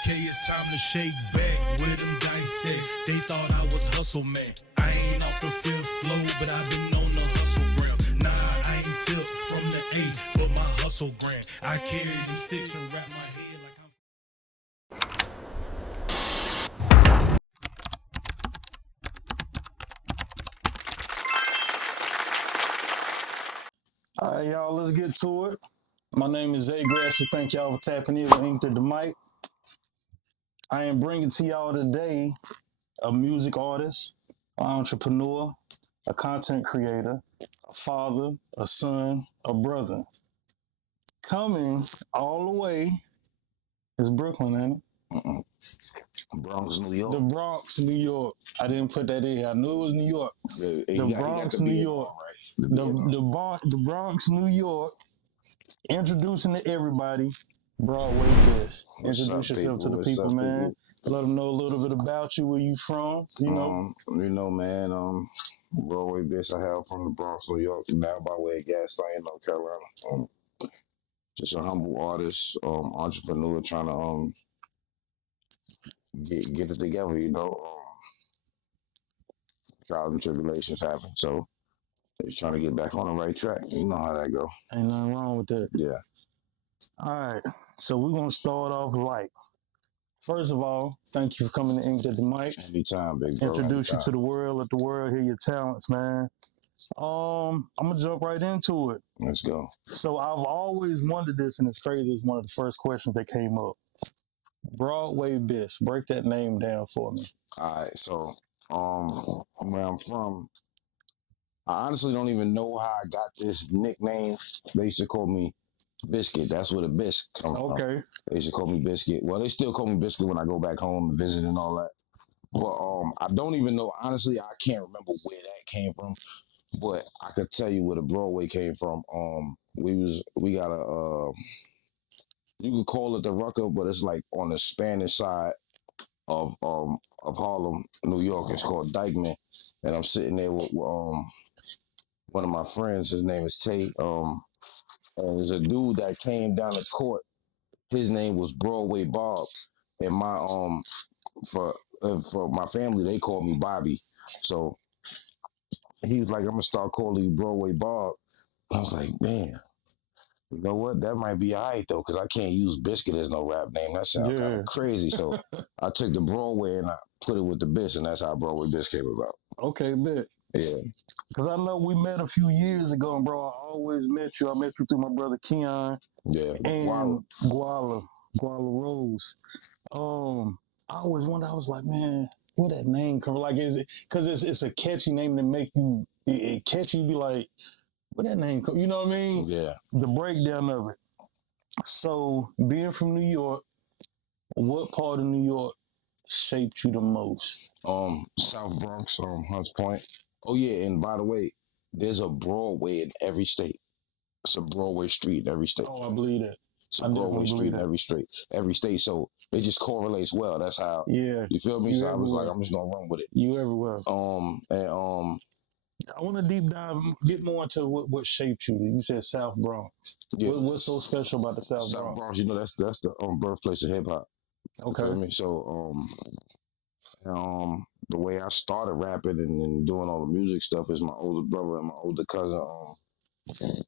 okay, it's time to shake back with them dice set. They thought I was hustle man. I ain't off the fifth floor, but I've been on the hustle ground. Nah, I ain't tipped from the A, but my hustle grand. I carry them sticks and wrap my head like I'm... All right, y'all, let's get to it. My name is Zay Grasser. Thank y'all for tapping in with Ink'd the Mic. I am bringing to y'all today a music artist, an entrepreneur, a content creator, a father, a son, a brother. Coming all the way is Brooklyn, ain't it? Bronx, New York. The Bronx, New York. I didn't put that in. I knew it was New York. The Bronx, New York. The Bronx, New York. Introducing to everybody, Broadway Bisc. Introduce yourself to the people, man. Let them know a little bit about you, where you from, you know. Man, Broadway Bisc, I have from the Bronx, New York, now by way of Gaston, North Carolina. Just a humble artist, entrepreneur, trying to get it together, you know. Trials and tribulations happen, so just trying to get back on the right track. You know how that go. Ain't nothing wrong with that. Yeah. All right, so we're gonna start off light. First of all, thank you for coming to Ink'd the Mic. Anytime, big bro. Introduce you to the world, let the world hear your talents, man. I'm gonna jump right into it. Let's go. So I've always wondered this, and it's crazy. It's one of the first questions that came up. Broadway Bisc, break that name down for me. All right, so where I'm from, I honestly don't even know how I got this nickname. They used to call me Biscuit. That's where the bisc comes from. Okay. They used to call me Biscuit. Well, they still call me Biscuit when I go back home and visit and all that. But I don't even know. Honestly, I can't remember where that came from. But I could tell you where the Broadway came from. We got a you could call it the Rucker, but it's like on the Spanish side of Harlem, New York. It's called Dykeman, and I'm sitting there with one of my friends. His name is Tate. And there's a dude that came down the court. His name was Broadway Bob, and my for my family they called me Bobby. So he was like, "I'm gonna start calling you Broadway Bob." I was like, "Man, you know what? That might be all right though, because I can't use Biscuit as no rap name. That sounds kind of crazy." So I took the Broadway and I put it with the Bisc, and that's how Broadway Bisc came about. Okay, bet. Yeah. Because I know we met a few years ago, and bro, I always met you. I met you through my brother Keon. Yeah. And Guala Rose. I always wonder, I was like, man, where that name come from? Like, is it, because it's a catchy name to make you, it catchy, you be like, where that name come? You know what I mean? Yeah. The breakdown of it. So, being from New York, what part of New York shaped you the most? South Bronx, Hunts Point. Oh yeah, and by the way, there's a Broadway in every state. It's a Broadway street in every state. Oh, I believe that. It's a Broadway street in every state. So it just correlates well. That's how. Yeah. You feel me? So I was like, I'm just gonna run with it. You everywhere. I want to deep dive, get more into what shaped you. You said South Bronx. Yeah. What's so special about the South Bronx? You know, that's the birthplace of hip hop. Okay. You feel me? So the way I started rapping and doing all the music stuff is my older brother and my older cousin,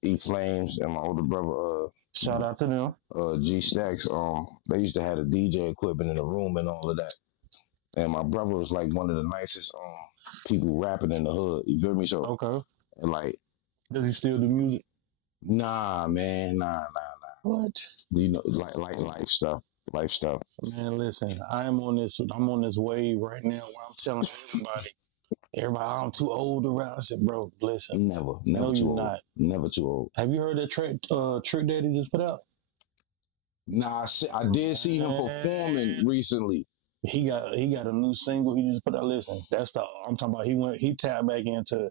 E Flames, and my older brother, shout out to them. G Stacks. They used to have the DJ equipment in the room and all of that. And my brother was like one of the nicest people rapping in the hood. You feel me? So okay. And like, does he still do music? Nah, man, nah. What? You know, like life stuff. Man, listen, I'm on this wave right now where I'm telling everybody, I'm too old to rap. I said, bro, listen. Never no, too you're old. Not. Never too old. Have you heard that Trick Daddy just put out? Nah, I did see him performing recently. He got a new single he just put out. Listen, I'm talking about. He tapped back into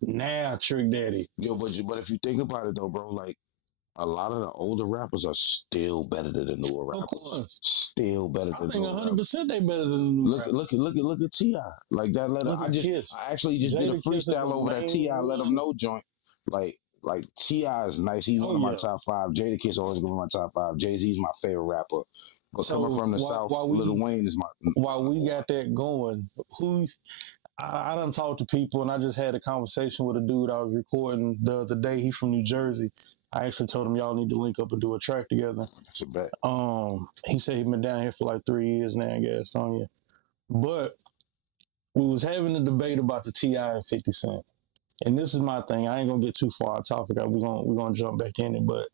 now Trick Daddy. Yo, but if you think about it though, bro, like a lot of the older rappers are still better than the newer rappers. Of course. Still better than the newer rappers. I think 100% they better than the new rappers. Look at T.I. Like that letter. I actually just did a freestyle over that T.I. Let Him Know joint. Like T.I. is nice. He's one of my top 5. Jadakiss always going to my top 5. Jay-Z's my favorite rapper. But coming from the South, Lil Wayne is my. While we got that going, I done talked to people, and I just had a conversation with a dude I was recording the other day. He from New Jersey. I actually told him y'all need to link up and do a track together. That's a bet. He said he been down here for like 3 years now in Gastonia. But we was having a debate about the T.I. and 50 Cent. And this is my thing. I ain't gonna get too far off topic. We're gonna jump back in it, but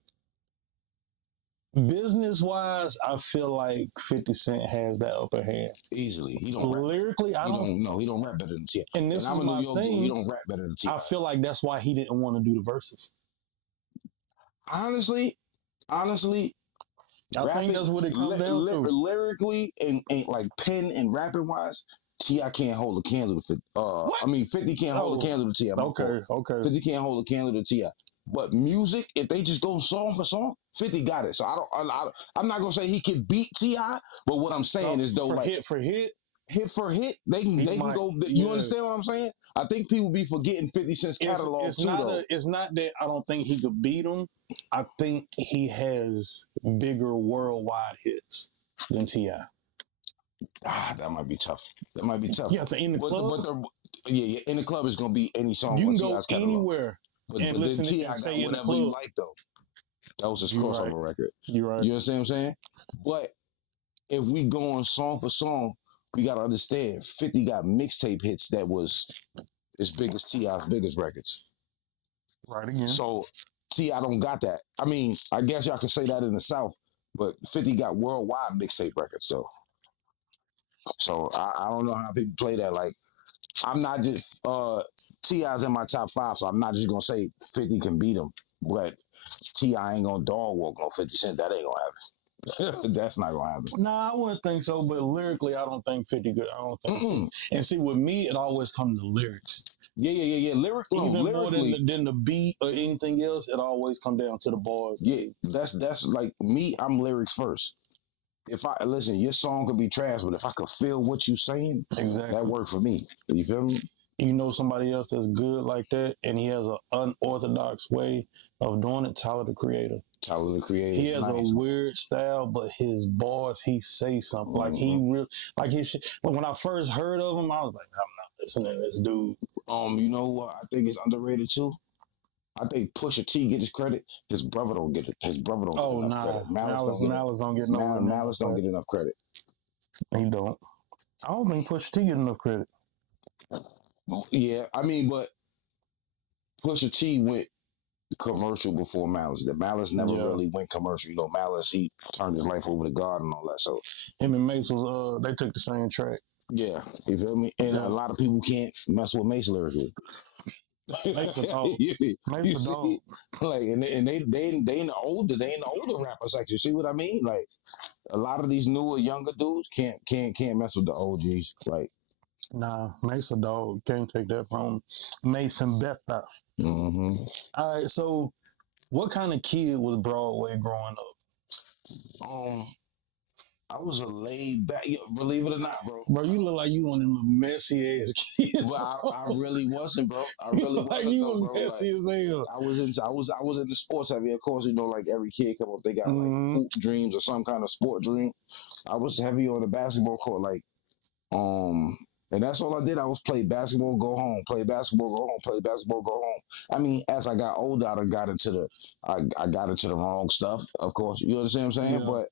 business wise, I feel like 50 Cent has that upper hand. Easily. He don't lyrically, rap. He don't rap better than T.I. And this is my thing. He don't rap better than T.I. I feel like that's why he didn't want to do the verses. Honestly, I think that's what it comes down to. Lyrically and like pen and rapping wise, T.I. can't hold a candle to 50. 50 can't hold a candle to T.I. Okay. 50 can't hold a candle to T.I. But music, if they just go song for song, 50 got it. So I'm not gonna say he can beat T.I., but what I'm saying is though, like hit for hit, they can go. You understand what I'm saying? I think people be forgetting 50 Cent's catalog too. It's not that I don't think he could beat him. I think he has bigger worldwide hits than T.I. That might be tough. Yeah, in the club. In the club is gonna be any song. You on can go T.I.'s catalog. anywhere and listen to T.I. got whatever you like though. That was his crossover record. You're right. You understand what I'm saying? But if we go on song for song, we gotta understand 50 got mixtape hits that was as big as T.I.'s biggest records. Right again. So T.I. don't got that. I mean, I guess y'all can say that in the South, but 50 got worldwide mixtape records though. So I don't know how people play that. Like, I'm not just T.I.'s in my top 5, so I'm not just gonna say 50 can beat him, but T.I. ain't gonna dog walk on 50 Cent. That ain't gonna happen. That's not gonna happen. Nah, I wouldn't think so, but lyrically, I don't think 50 good. I don't think. And see, with me, it always comes to lyrics. Yeah. Lyrically, more than the beat or anything else, it always comes down to the bars. Yeah, that's like me. I'm lyrics first. If I listen, your song could be trash, but if I could feel what you saying, that worked for me. You feel me? You know somebody else that's good like that, and he has an unorthodox way of doing it. Tyler, the Creator. He has a weird style, but his bars, he say something like he really like his. But when I first heard of him, I was like, I'm not listening to this dude. You know what I think is underrated too? I think Pusha T get his credit. His brother don't get it. His brother don't get enough credit. Malice don't get Malice don't get enough credit. He don't. I don't think Pusha T get enough credit. Yeah, I mean, but Pusha T went commercial before Malice. The Malice never really went commercial. You know, Malice, he turned his life over to God and all that. So him and Mace was they took the same track. Yeah, you feel me? And a lot of people can't mess with Mace lyrically. Mace a dog. Mace a dog. Like, and they in the older rapper section. See what I mean? Like, a lot of these newer, younger dudes can't mess with the OGs. Like, nah, Mace a dog. Can't take that from Mace and Betha. Mm-hmm. All right, so what kind of kid was Broadway growing up? I was a laid back, believe it or not, bro. Bro, you look like you one of them messy ass kids. But I really wasn't, bro. I really wasn't. Like you was messy as hell. I was in the sports heavy. Of course, you know, like every kid come up, they got like hoop dreams or some kind of sport dream. I was heavy on the basketball court, like, and that's all I did. I was play basketball, go home, play basketball, go home, play basketball, go home. I mean, as I got older, I got into the wrong stuff. Of course, you understand what I'm saying, but.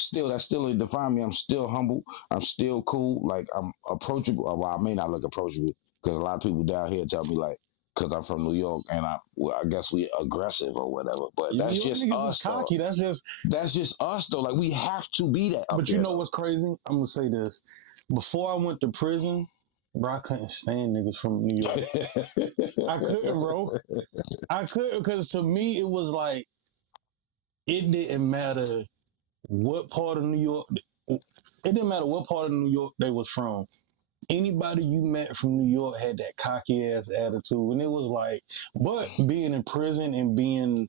Still, that still didn't define me. I'm still humble. I'm still cool. Like, I'm approachable. Well, I may not look approachable because a lot of people down here tell me, like, because I'm from New York and I guess we aggressive or whatever. But that's just us. Cocky. That's just us, though. Like, we have to be that. But you know what's crazy? I'm going to say this. Before I went to prison, bro, I couldn't stand niggas from New York. I couldn't, bro. I couldn't because to me, it was like, it didn't matter what part of New York, it didn't matter what part of New York they was from. Anybody you met from New York had that cocky ass attitude. And it was like, but being in prison and being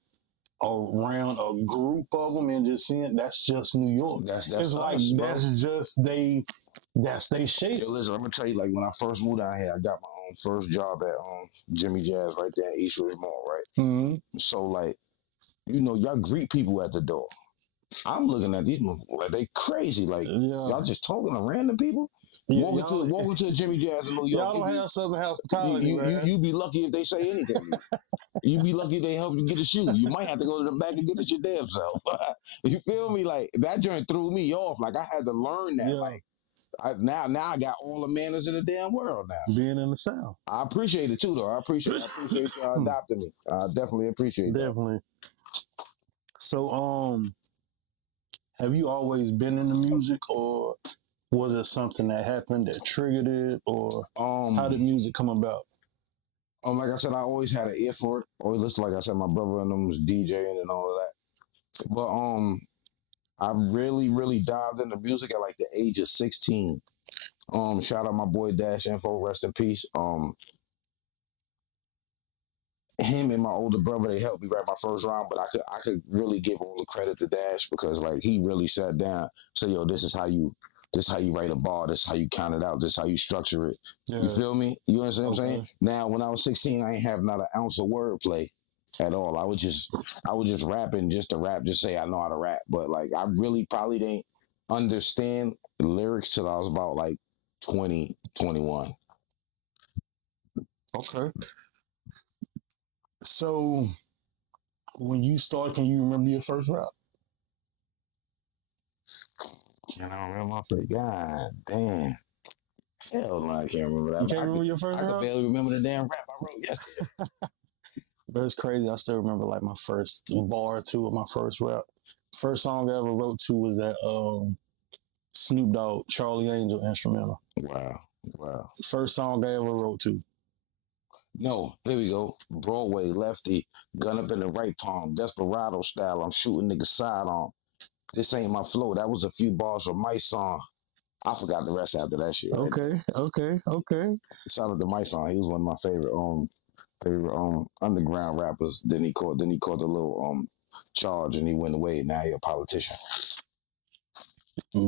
around a group of them and just seeing, that's just New York. That's like, us, that's they shit. Yo, listen, I'm going to tell you, like, when I first moved out here, I got my own first job at Jimmy Jazz right there in East Ridge Mall, right? Mm-hmm. So, like, you know, y'all greet people at the door. I'm looking at these motherfuckers like they crazy. Like y'all just talking to random people. Yeah, Walking to Jimmy Jazz in New York. Y'all don't have Southern hospitality, man. You be lucky if they say anything to you. You be lucky if they help you get a shoe. You might have to go to the back and get it your damn self. You feel me? Like that joint threw me off. Like I had to learn that. Yeah. Like now I got all the manners in the damn world now. Being in the South. I appreciate it too, though. I appreciate y'all adopting me. I definitely appreciate that. Definitely. So, have you always been in the music, or was it something that happened that triggered it, or how did music come about? Like I said, I always had an ear for it. Always listened, like I said, my brother and them was DJing and all of that. But I really, really dived into music at like the age of 16. Shout out my boy Dash Info, rest in peace. Him and my older brother, they helped me write my first round, but I could really give all the credit to Dash because like he really sat down, said, yo, this is how you write a bar, this is how you count it out, this is how you structure it. Yeah. You feel me? You understand what I'm saying? Now when I was 16, I ain't have not an ounce of wordplay at all. I was just rapping just to rap, just say I know how to rap. But like I really probably didn't understand the lyrics till I was about like 20, 21. Okay. So when you start, can you remember your first rap? Can I remember my first? God damn. Hell no, I can't remember that. You can't remember your first rap? I can barely remember the damn rap I wrote yesterday. But it's crazy. I still remember like my first bar or two of my first rap. First song I ever wrote to was that Snoop Dogg, Charlie Angel instrumental. Wow. First song I ever wrote to. No, here we go. Broadway, lefty, gun up in the right palm, desperado style. I'm shooting niggas side on. This ain't my flow. That was a few bars from my song. I forgot the rest after that shit. Okay. Shout out to my song. He was one of my favorite underground rappers. Then he caught the little charge and he went away. Now he a politician.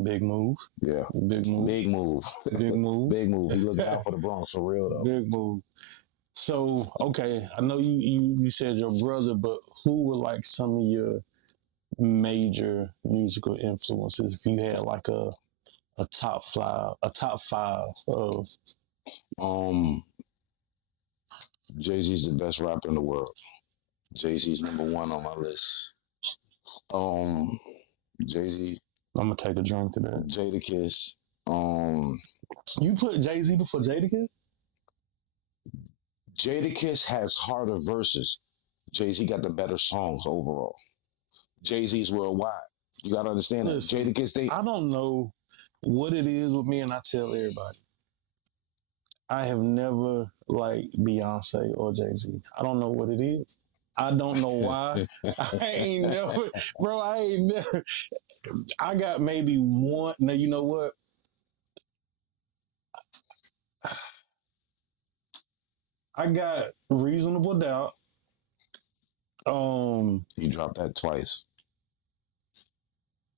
Big move. Yeah. Big move. Big move. Big move. Big move. He looking out for the Bronx for real though. Big move. So, okay, I know you said your brother, but who were like some of your major musical influences if you had like a top five of Jay-Z's the best rapper in the world. Jay-Z's number one on my list. Jay-Z. I'm gonna take a drink to that. Jadakiss. You put Jay-Z before Jadakiss? Jadakiss has harder verses. Jay-Z got the better songs overall. Jay-Z's worldwide. You gotta understand that. Jadakiss, I don't know what it is with me, and I tell everybody. I have never liked Beyonce or Jay-Z. I don't know what it is. I don't know why. I ain't never. I got maybe one. Now, you know what? I got Reasonable Doubt. You dropped that twice.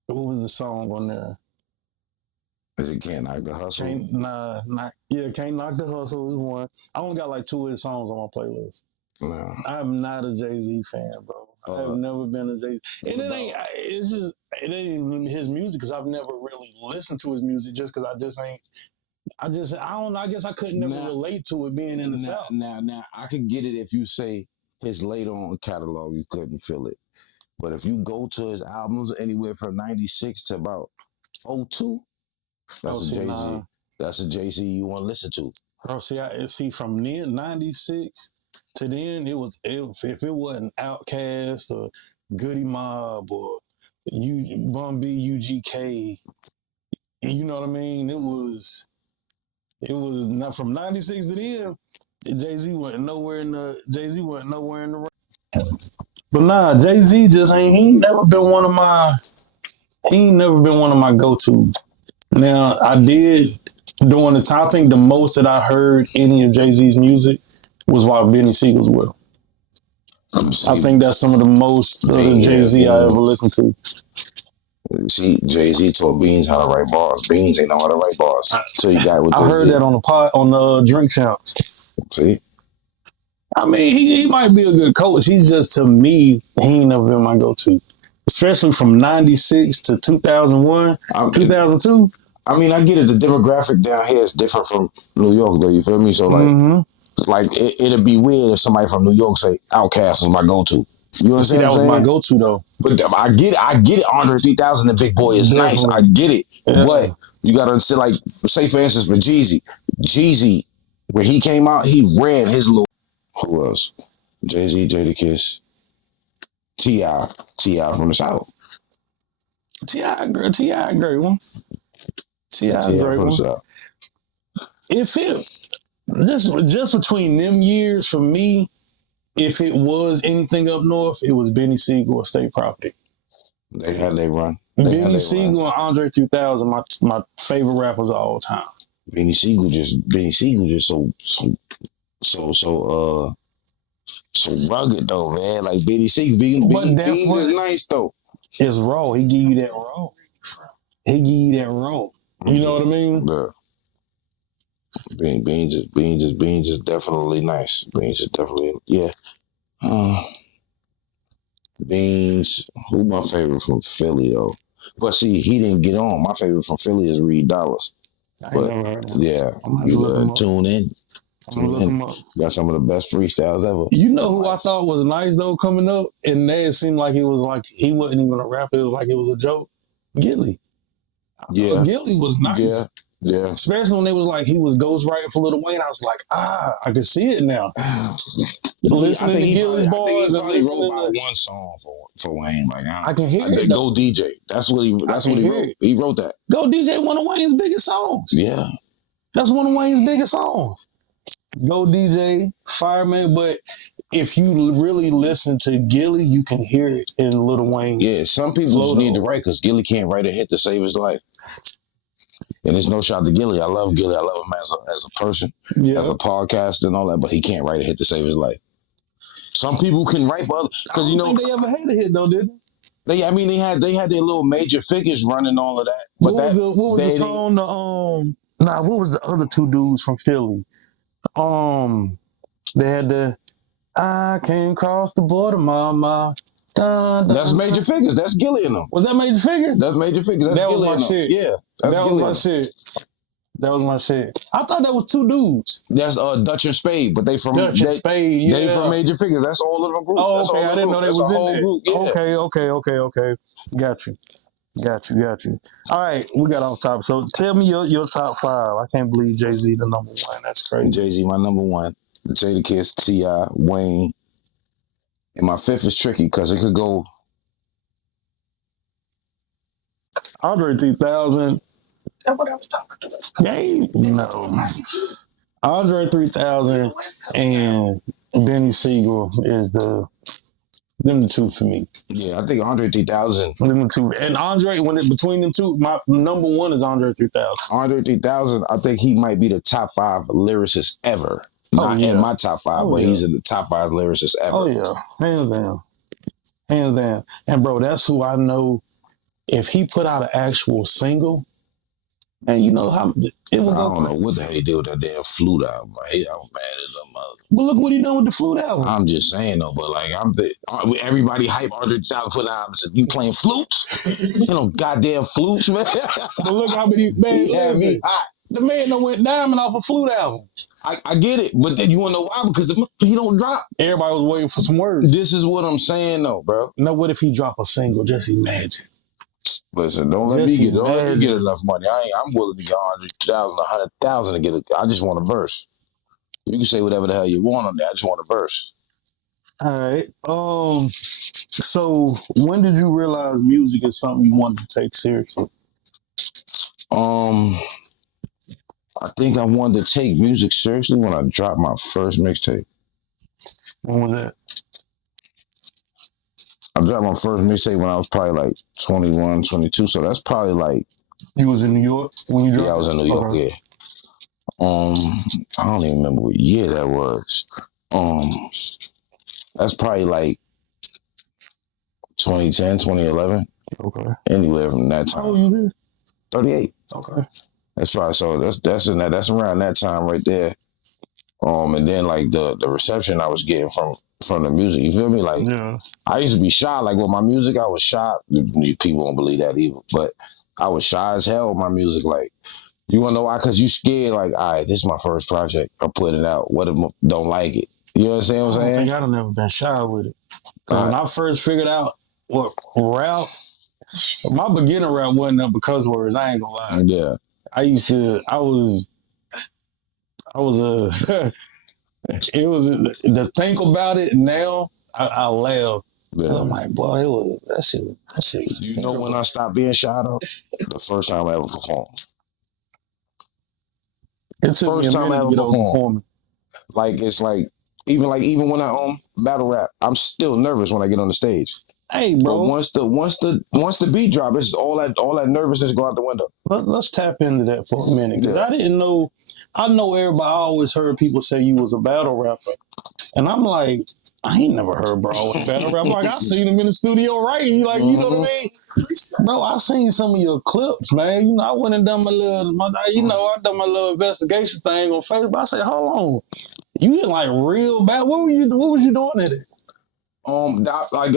What was the song on there? Is it Can't Knock the Hustle? Can't Knock the Hustle is one. I only got like 2 of his songs on my playlist. No. I'm not a Jay-Z fan, bro. I've never been a Jay-Z. And it ain't his music because I've never really listened to his music just because I don't know. I guess I couldn't never relate to it being in the South. Now, I could get it if you say his later on catalog, you couldn't feel it. But if you go to his albums anywhere from 96 to about 02, that's a Jay-Z. That's a Jay-Z you want to listen to. Bro, see from then 96 to then if it wasn't Outkast or Goody Mob or Bun B, UGK, you know what I mean? It was not from 96 to then. Jay-Z wasn't nowhere in the But nah, Jay-Z just ain't. He ain't never been one of my go-tos. Now I did during the time. I think the most that I heard any of Jay-Z's music was while Benny Siegel's with him. I think that's some of the most Jay-Z I ever listened to. See, Jay-Z taught Beans how to write bars. Beans ain't know how to write bars. So you got with I heard that on the Drink Champs. See? I mean, he might be a good coach. He's just, to me, he ain't never been my go-to. especially from 96 to 2001, 2002. I mean, I get it. The demographic down here is different from New York, though. You feel me? So, like, it'd be weird if somebody from New York say Outkast was my go-to. You know what I'm saying? That was my go-to, though. But I get it. Andre 3000, the big boy, is nice. I get it. Yeah. But you got to say, like, say, for instance, for Jeezy, when he came out, he ran his little... Who else? Jay-Z, Jadakiss, T.I. from the South. T.I. a great one. T.I. a great one. If it... Just between them years, for me, if it was anything up north, it was Benny Siegel or State Property. They had their run. Benny Siegel and Andre 3000, my favorite rappers of all time. Benny Siegel just so rugged though, man. Like Benny Siegel, Beans is nice though. It's raw. He give you that raw. You know what I mean? Yeah. Beans is definitely nice. Beans is definitely Beans. Who my favorite from Philly though? But see, he didn't get on. My favorite from Philly is Reed Dollars. But yeah, tune in. Got some of the best freestyles ever. You know who I thought was nice though coming up, and then it seemed like it was like he wasn't even a rapper. It was like it was a joke. Gilly. Gilly was nice. Yeah. Especially when they was like he was ghostwriting for Lil Wayne. I was like, I can see it now. Listening to Gilly's bars. I think he probably wrote about one song for Wayne. Like I can hear it. Go DJ. That's what he wrote. He wrote that. Go DJ, one of Wayne's biggest songs. Yeah. That's one of Wayne's biggest songs. Go DJ, Fireman, but if you really listen to Gilly, you can hear it in Lil Wayne. Yeah, some people just need to write because Gilly can't write a hit to save his life. And there's no shot to Gilly. I love Gilly. I love him as a person, as a podcaster and all that, but he can't write a hit to save his life. Some people can write for others. Because you know, think they ever had a hit though, did they? They had their little major figures running all of that. But what was the song? What was the other two dudes from Philly? They had the I came across the border, mama. That's Major Figures. That's Gilly in them. Was that Major Figures? That's Major Figures. That's that Gilly was my shit. Yeah, that was my shit. That was my shit. I thought that was two dudes. That's Dutch and Spade, but they from Dutch and Spade. Yeah, they from Major Figures. That's all of them group. Oh, okay. I didn't know they was in there. Group. Yeah. Okay. Got you. All right, we got off topic. So tell me your top five. I can't believe Jay-Z the number one. That's crazy. Jay-Z my number one. Jadakiss, T.I., Wayne. And my fifth is tricky because it could go Andre 3000. That's what I was talking about. No. Andre 3000 and Benny Siegel is them the two for me. Yeah, I think Andre 3000. Them the two. And Andre, between them two, my number one is Andre 3000. Andre 3000, I think he might be the top 5 lyricists ever. Not in my top 5, but he's in the top 5 lyricists ever. Oh, yeah. Hands down. And, bro, that's who I know. If he put out an actual single, and you know how it would go. I don't know what the hell he did with that damn flute album. I was mad at them. But look what he done with the flute album. I'm just saying, though, but like, everybody hype Andre 3000 put out and said, you playing flutes? You know, goddamn flutes, man. But look how many, man, the man done went diamond off a flute album. I get it, but then you want to know why? Because he don't drop. Everybody was waiting for some words. This is what I'm saying, though, bro. Now, what if he drop a single? Just imagine. Listen, don't let me get enough money. I'm willing to get 100,000, 100,000 to get it. I just want a verse. You can say whatever the hell you want on there. I just want a verse. All right. So when did you realize music is something you wanted to take seriously? I think I wanted to take music seriously when I dropped my first mixtape. When was that? I dropped my first mixtape when I was probably like 21, 22. So that's probably like... You was in New York when you dropped? Yeah, I was in New York, yeah. I don't even remember what year that was. That's probably like 2010, 2011. Okay. Anywhere from that time. How old you is? 38. Okay. That's probably, so that's around that time right there. And then like the reception I was getting from from the music. You feel me? Like Yeah. I used to be shy. Like with my music, I was shy. People won't believe that either, but I was shy as hell with my music. Like you wanna know why? Cause you scared. Like, all right, this is my first project. I'm putting it out. What if I don't like it? You know what I'm I don't saying? think I'd have never been shy with it. Cause when I first figured out what rap, my beginner rap wasn't up because words. I ain't gonna lie. Yeah. I was a. It was to think about it now. I laugh. Yeah. I'm like, boy, it was that shit. That shit was You know terrible. when I stopped being shy though? The first time I ever performed. It took me a First time I minute to ever get over performed. performing. Like it's like even when I battle rap, I'm still nervous when I get on the stage. Hey, But bro, once the beat drop, it's all that nervousness go out the window. let's tap into that for a minute because Yeah. I didn't know. I know everybody. I always heard people say you was a battle rapper, and I'm like, I ain't never heard Broadway battle rapper. Like I seen him in the studio writing, like you know what I mean, bro. I seen some of your clips, man. You know, I went and done I done my little investigation thing on Facebook. I said, hold on, you didn't like real bad. What was you doing at it? I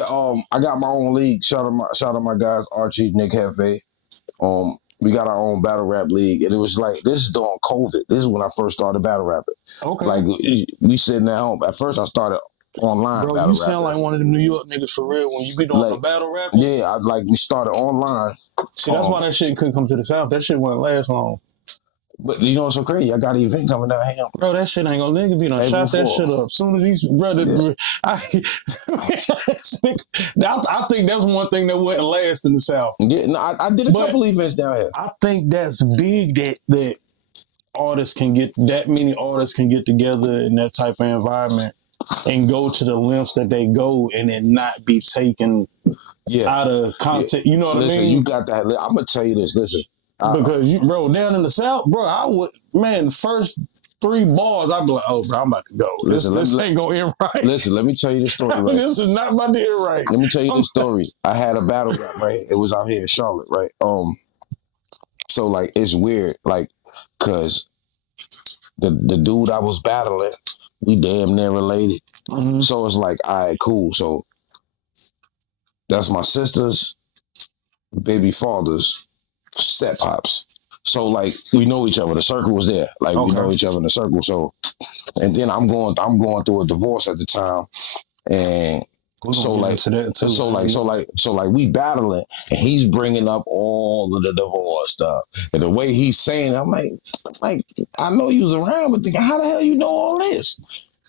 got my own league. Shout out my guys, Archie, Nick Hefe. We got our own battle rap league, and it was like this is during COVID. This is when I first started battle rapping. Okay, Like we sitting at home. At first, I started online. bro, battle you sound rapping. like one of them New York niggas for real when you be doing the battle rapping. Yeah, we started online. See, that's why that shit couldn't come to the South. That shit wouldn't last long. But you know what's so crazy? I got an event coming down here. Bro, that shit ain't gonna nigga be done. Shot that shit up. Soon as he's brother, I think that's one thing that wouldn't last in the South. Yeah, no, I did a couple events down here. I think that's big that many artists can get together in that type of environment and go to the lengths that they go and then not be taken out of context. You know what I mean? You got that. I'm gonna tell you this. Listen. Because down in the South, bro, the first 3 bars, I'd be like, oh, bro, I'm about to go. This ain't gonna end right. Listen, let me tell you the story, right? This is not about to end right. Let me tell you this story. I had a battle rap, right? It was out here in Charlotte, right? So like it's weird, like, cause the dude I was battling, we damn near related. Mm-hmm. So it's like, all right, cool. So that's my sister's baby father's step pops. So like we know each other. The circle was there. Like we know each other in the circle. So and then I'm going through a divorce at the time. And so we battling and he's bringing up all of the divorce stuff. And the way he's saying it, I'm like, I know you was around, but how the hell you know all this?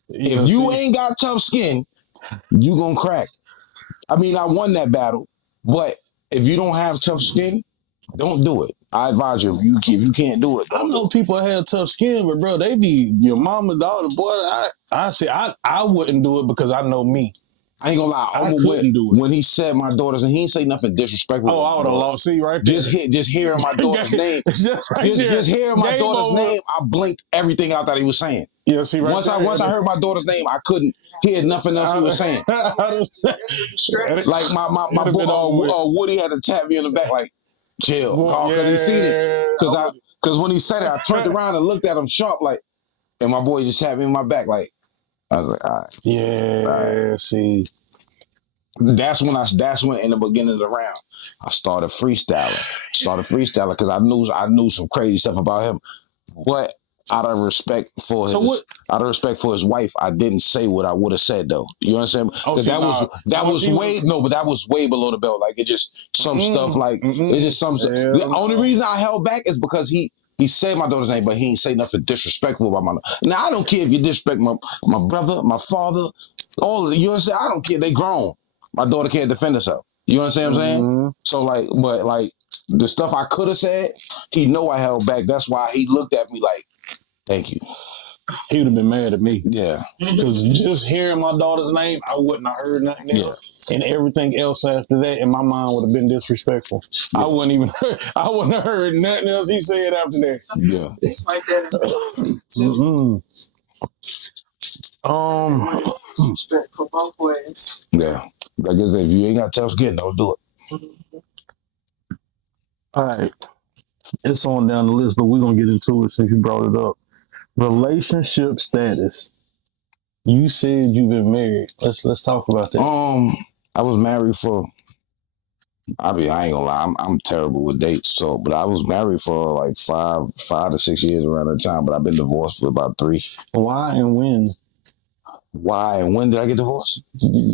If you ain't got tough skin, you gonna crack. I mean, I won that battle, but if you don't have tough skin, don't do it. I advise you, if you can't do it. I know people have tough skin, but bro, they be your mama, daughter, boy. I wouldn't do it because I know me. I ain't gonna lie. I couldn't do it. When he said my daughters, and he ain't say nothing disrespectful. Oh, I would have lost. See, right there. Just hearing my daughter's name. Just hearing my daughter's name, I blinked everything out that he was saying. Yeah, see, right once I heard my daughter's name, I couldn't hear nothing else he was saying. Like my boy Woody had to tap me in the back, like, chill, because he seen it. Because when he said it, I turned around and looked at him sharp, like, and my boy just tapped me in my back, like, I was like, all right. Yeah, all right. See. That's when in the beginning of the round, I started freestyling because I knew some crazy stuff about him. But out of respect for his wife, I didn't say what I would have said though. You understand? That was way below the belt. Like it just some stuff like it's just some stuff. The only reason I held back is because he said my daughter's name, but he ain't say nothing disrespectful about my name. Now I don't care if you disrespect my brother, my father, all of it. You understand? I don't care. They grown. My daughter can't defend herself. You understand what I'm saying? So but the stuff I could have said, he know I held back. That's why he looked at me like, thank you. He would have been mad at me. Yeah. Because just hearing my daughter's name, I wouldn't have heard nothing else. And everything else after that in my mind would have been disrespectful. Yeah. I wouldn't have heard nothing else he said after that. Yeah. It's like that too. Respect for both ways. Yeah. Like I said, if you ain't got tough skin, don't do it. All right. It's on down the list, but we're going to get into it since you brought it up. Relationship status. You said you've been married. Let's talk about that. I was married for. I ain't gonna lie, I'm terrible with dates. So, but I was married for like 5 to 6 years around that time. But I've been divorced for about 3. Why and when? Why and when did I get divorced?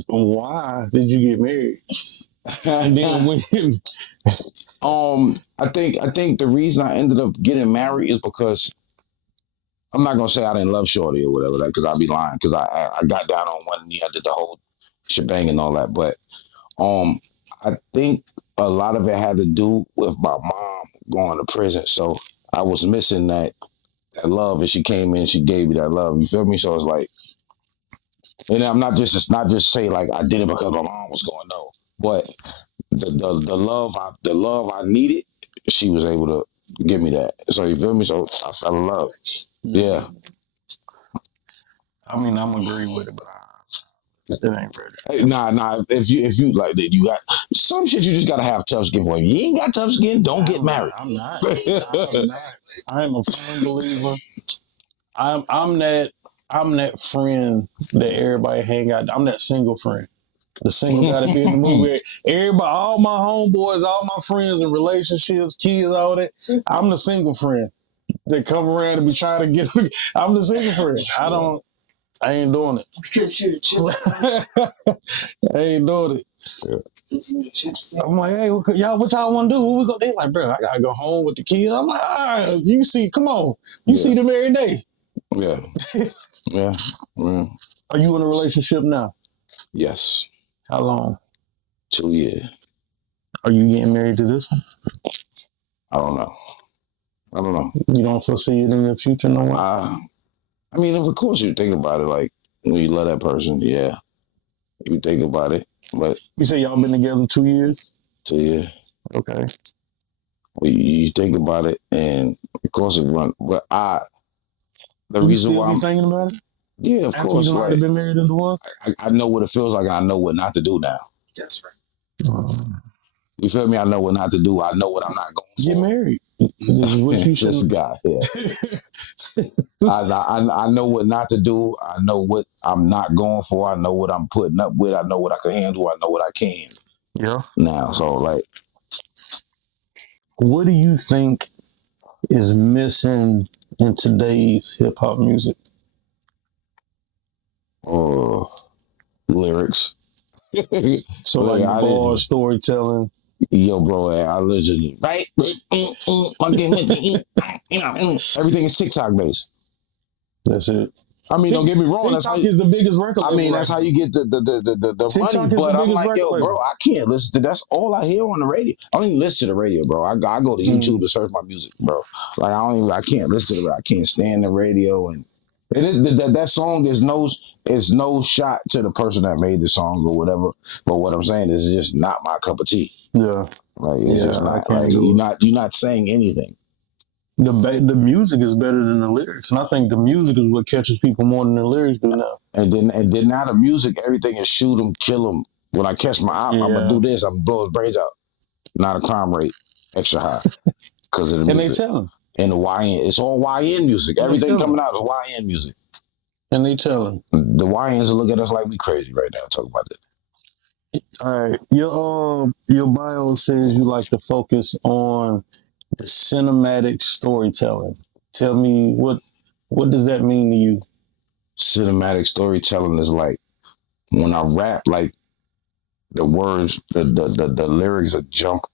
Why did you get married? And then when? I think the reason I ended up getting married is because I'm not gonna say I didn't love Shorty or whatever, that because I'd be lying, because I got down on one knee, I did the whole shebang and all that. But I think a lot of it had to do with my mom going to prison. So I was missing that love, and she came in, she gave me that love. You feel me? So it's like, and I'm not just, it's not just say like I did it because my mom was going, no, but the love I needed, she was able to give me that. So you feel me? So I fell in love. Yeah. I mean, I'm agree with it, but it ain't ready. Hey, nah. If you like that, you got some shit. You just gotta have tough skin for. You ain't got tough skin, don't get married. I'm not. I'm a firm believer. I'm that friend that everybody hang out. I'm that single friend. The single guy that be in the movie. Everybody, all my homeboys, all my friends in relationships, kids, all that. I'm the single friend that come around and be trying to get. I'm the single friend. I ain't doing it. Because you're a gypsy. I ain't doing it. You're a gypsy. I'm like, hey, what y'all want to do? What we go? They like, bro, I gotta go home with the kids. I'm like, all right, you see, come on, you see them every day. Yeah. Yeah. Are you in a relationship now? Yes. How long? 2 years. Are you getting married to this one? I don't know. You don't foresee it in the future, no more? I mean, of course you think about it, like when you love that person, yeah, you think about it. But you say y'all been together 2 years? 2 years. Okay. Well, you think about it, and of course it run. But the you reason still why be I'm thinking about it? Yeah, of After course. you already been married and divorced? I know what it feels like, and I know what not to do now. That's right. You feel me? I know what not to do. I know what I'm not going for. Get married. This is what you should. This guy, yeah. I know what not to do. I know what I'm not going for. I know what I'm putting up with. I know what I can handle. I know what I can't. Yeah. Now, so like, what do you think is missing in today's hip hop music? Lyrics. So like the bars, storytelling. Yo, bro, I literally right. Everything is TikTok based. That's it. I mean, don't get me wrong. TikTok is the biggest record. I mean, that's how you get the money. But I'm like, yo, bro, I can't listen to. That's all I hear on the radio. I don't even listen to the radio, bro. I go to YouTube to search my music, bro. Like I can't listen to it. I can't stand the radio, and it is that song is no shot to the person that made the song or whatever. But what I'm saying is, it's just not my cup of tea. Yeah, like it's just not. Like you're not saying anything. The music is better than the lyrics, and I think the music is what catches people more than the lyrics do now. And then now the music, everything is shoot 'em, kill 'em. When I catch my eye, I'm gonna do this. I'm gonna blow his brains out. Not a crime rate extra high because of the music. And they tell him. And the YN, it's all YN music. Everything coming out is YN music. And they tell him. The YNs look at us like we crazy right now. Talk about that. All right, your bio says you like to focus on the cinematic storytelling. Tell me what does that mean to you? Cinematic storytelling is like when I rap, like the words, the lyrics will jump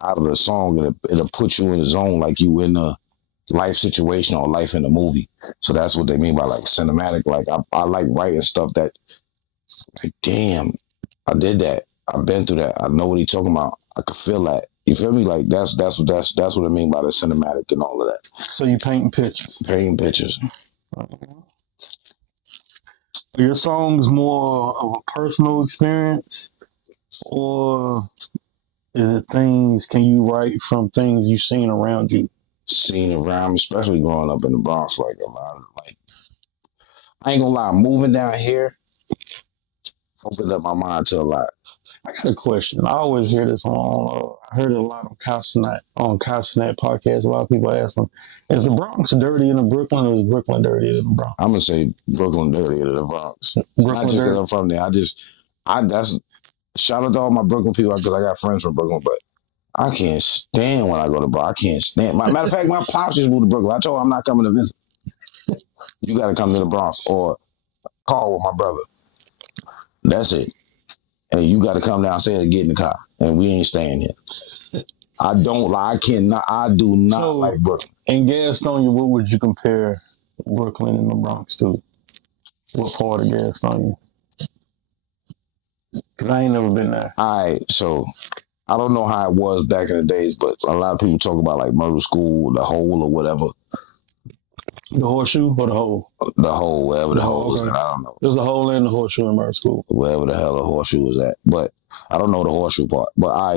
out of the song and it'll put you in the zone, like you in a life situation or life in a movie. So that's what they mean by like cinematic. Like I like writing stuff that, like, damn, I did that. I've been through that. I know what he's talking about. I could feel that. You feel me? Like that's what I mean by the cinematic and all of that. So you painting pictures. Painting pictures. Are your songs more of a personal experience, or is it things? Can you write from things you've seen around you? Seen around me, especially growing up in the Bronx, like a lot of I ain't gonna lie, moving down here opened up my mind to a lot. I got a question. I always hear this on. I heard it a lot on Castanet podcast. A lot of people ask them, "Is the Bronx dirtier than Brooklyn, or is Brooklyn dirtier than the Bronx?" I'm gonna say Brooklyn dirtier than the Bronx. Brooklyn Not just because dirty. I'm from there. That's shout out to all my Brooklyn people because I got friends from Brooklyn, but I can't stand when I go to Bronx. I can't stand. Matter of fact, my pops just moved to Brooklyn. I told him I'm not coming to visit. You got to come to the Bronx or call with my brother. That's it. And you got to come downstairs and get in the car. And we ain't staying here. I don't like. I do not like Brooklyn. In Gastonia, what would you compare Brooklyn and the Bronx to? What part of Gastonia? Because I ain't never been there. All right, so I don't know how it was back in the days, but a lot of people talk about like Myrtle School, the Hole, or whatever. The Horseshoe or the Hole? The Hole, wherever the Hole is okay. at, I don't know. There's a Hole in the Horseshoe in Myrtle School. Wherever the hell the Horseshoe is at. But I don't know the Horseshoe part. But all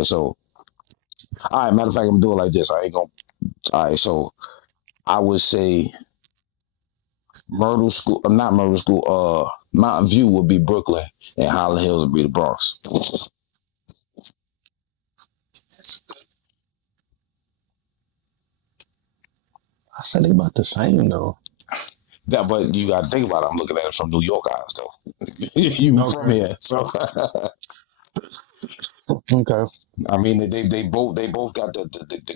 right, matter of fact, I'm doing it like this. All right, so I would say Mountain View would be Brooklyn and Highland Hills would be the Bronx. I said they about the same though. But you got to think about it. I'm looking at it from New York eyes though. You from here, so okay. I mean they both got the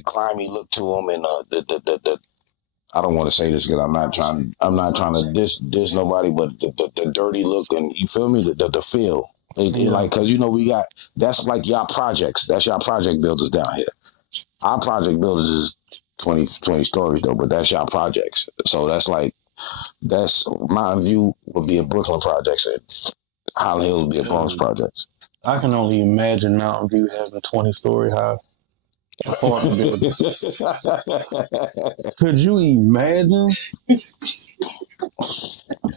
climby look to them and the I don't want to say this because I'm not trying to diss nobody, but the dirty look and you feel me the feel. Like because we got that's like y'all projects. That's y'all project builders down here. Our project builders is 20 stories though, but that's y'all projects. So that's Mountain View would be a Brooklyn project and Highland Hills would be a Bronx project. I can only imagine Mountain View having 20-story high apartment buildings. Could you imagine?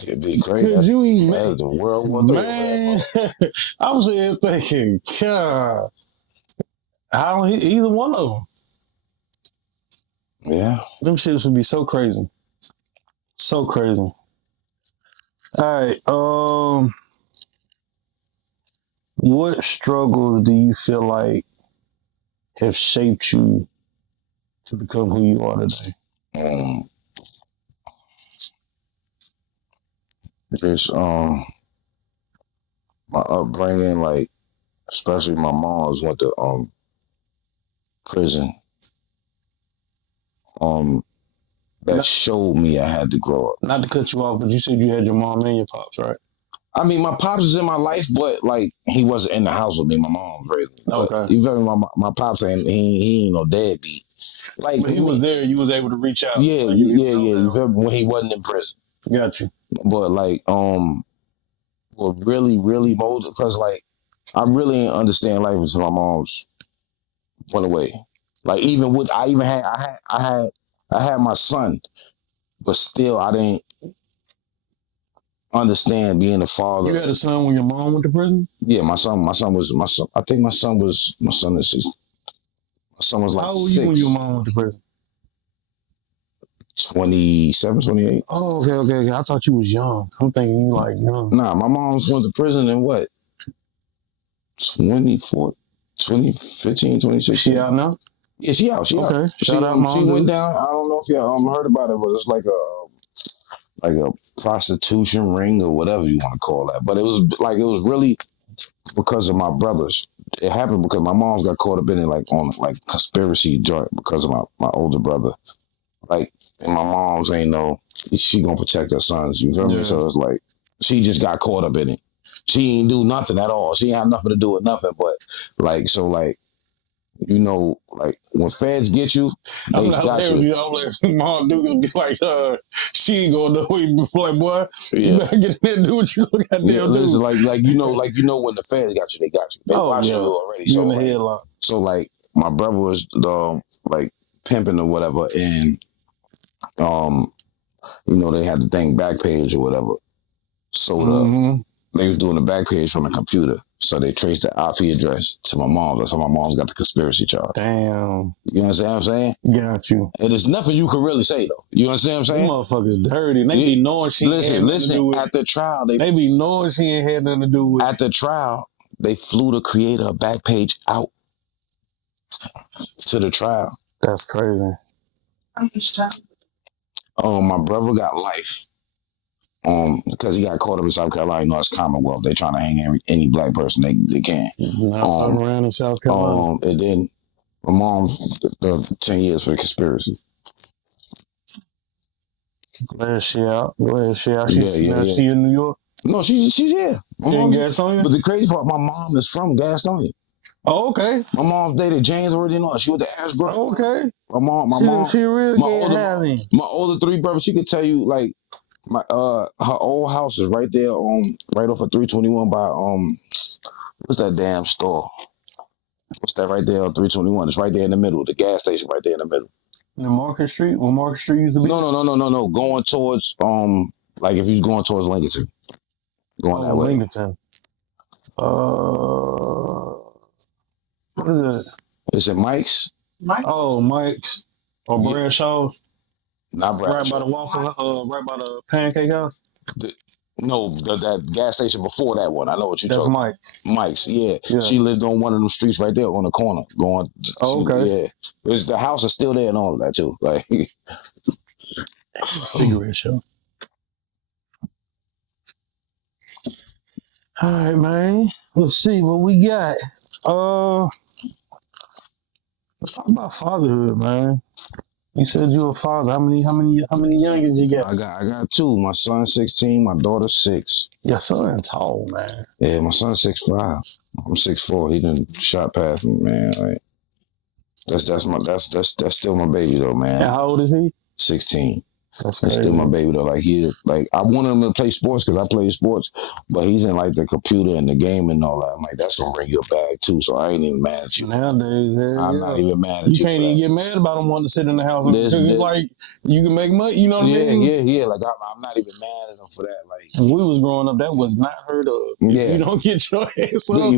It'd be crazy. Could you imagine? The World War III. Man, I'm sitting thinking, God, I don't either one of them. Yeah. Them shits would be so crazy. So crazy. All right. What struggles do you feel like have shaped you to become who you are today? Just my upbringing, like especially my mom's went to prison. That showed me I had to grow up. Not to cut you off, but you said you had your mom and your pops, right? I mean, my pops was in my life, but like he wasn't in the house with me. My mom raised me. Okay. You feel me? My pops ain't he ain't no deadbeat. Like but he was there. You was able to reach out. Yeah, like, You feel me? When he wasn't in prison. Got you. But like what really molded because like I really didn't understand life until my mom's went away. Like even with I had my son, but still I didn't understand being a father. You had a son when your mom went to prison? Yeah, my son was I think my son was like how old were 6. You when your mom went to prison? 27, 28. Oh, okay. I thought you was young. I'm thinking you like young. Nah, my mom's went to prison in what? 2015, 2016. She out now? Yeah, she out. Okay. She went down. I don't know if y'all heard about it, but it's like a prostitution ring or whatever you want to call that. But it was really because of my brothers. It happened because my mom's got caught up in it on conspiracy joint because of my older brother. Like, and my mom's ain't she gonna protect her sons. You feel me? So it's like she just got caught up in it. She ain't do nothing at all. She ain't have nothing to do with nothing. But like when feds get you, they got you. I'm like, Mom Dukes be like, she ain't gonna know what you be like, boy. You better get in there and do what you goddamn do. Listen, when the feds got you, they got you. They watching you already. You in the headlock. So like my brother was pimping or whatever, and they had the thing Backpage or whatever. So they was doing the Backpage from the computer. So they traced the IP address to my mom. That's how my mom's got the conspiracy charge. Damn. You understand what I'm saying? Got you. And there's nothing you can really say though. You understand what I'm saying? Them motherfuckers dirty. They be knowing she ain't had nothing to do with it. At the trial, they be knowing she ain't had nothing to do with it. At the trial, they flew the creator of Backpage out to the trial. That's crazy. How much time? My brother got life. Because he got caught up in South Carolina. You know, it's Commonwealth. They trying to hang any black person they can. Not fucking around in South Carolina. And then my mom, 10 years for the conspiracy. Glad she out. She Yeah. She in New York? No, she's here. In Gastonia? But the crazy part, my mom is from Gastonia. Oh, okay. My mom dated James Worthy and all. She went to Ashbrook. Oh, okay. My mom. She real good. My older three brothers, she could tell you like my her old house is right there right off of 321 by what's that damn store? What's that right there on 321? It's right there in the middle. The gas station right there in the middle. In Market Street? Where Market Street used to be? No. Going towards like if you're going towards Lincoln. Going that way. Lincoln. What is this? Is it Mike's? Mike? Oh, Mike's. Or Bradshaw's? Not Bradshaw. Right by the waffle, right by the pancake house? No, that gas station before that one. I know what you're talking about. Mike's. Mike's, yeah. She lived on one of them streets right there on the corner. Okay. Yeah. The house is still there and all of that too. Like cigarette show. All right, man. Let's see what we got. Let's talk about fatherhood, man. You said you were a father. How many youngins you got? I got two. My son's 16, my daughter's 6. Your son's tall, man. Yeah, my son's 6'5". I'm 6'4". He done shot past me, man. Like that's still my baby though, man. And how old is he? 16. That's still my baby though. Like I wanted him to play sports because I play sports, but he's in like the computer and the game and all that. I'm like, that's gonna bring you a bag too. So I ain't even mad at you. Nowadays, I'm not even mad at you. You can't even get mad about him wanting to sit in the house because it's like you can make money. You know what I mean? Yeah. Like I'm not even mad at him for that. Like when we was growing up, that was not heard of. Yeah, you don't get your ass up. You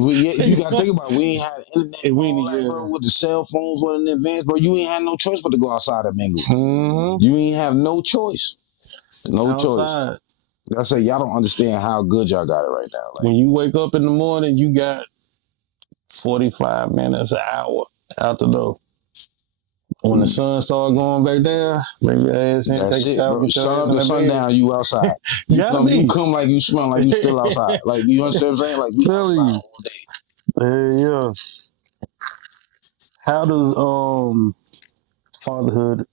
gotta think about it. We ain't had internet, bro, with the cell phones wasn't advanced, bro. You ain't had no choice but to go outside and mingle. Mm-hmm. You ain't have no choice. No choice. I say y'all don't understand how good y'all got it right now. Like, when you wake up in the morning, you got 45 minutes, an hour out the door. When the sun start going back down, bring your ass in, take a shower, sun up to sundown, you outside. You come like you smell like you still outside. Like you understand what I'm saying? Like you outside all day. Yeah. How does fatherhood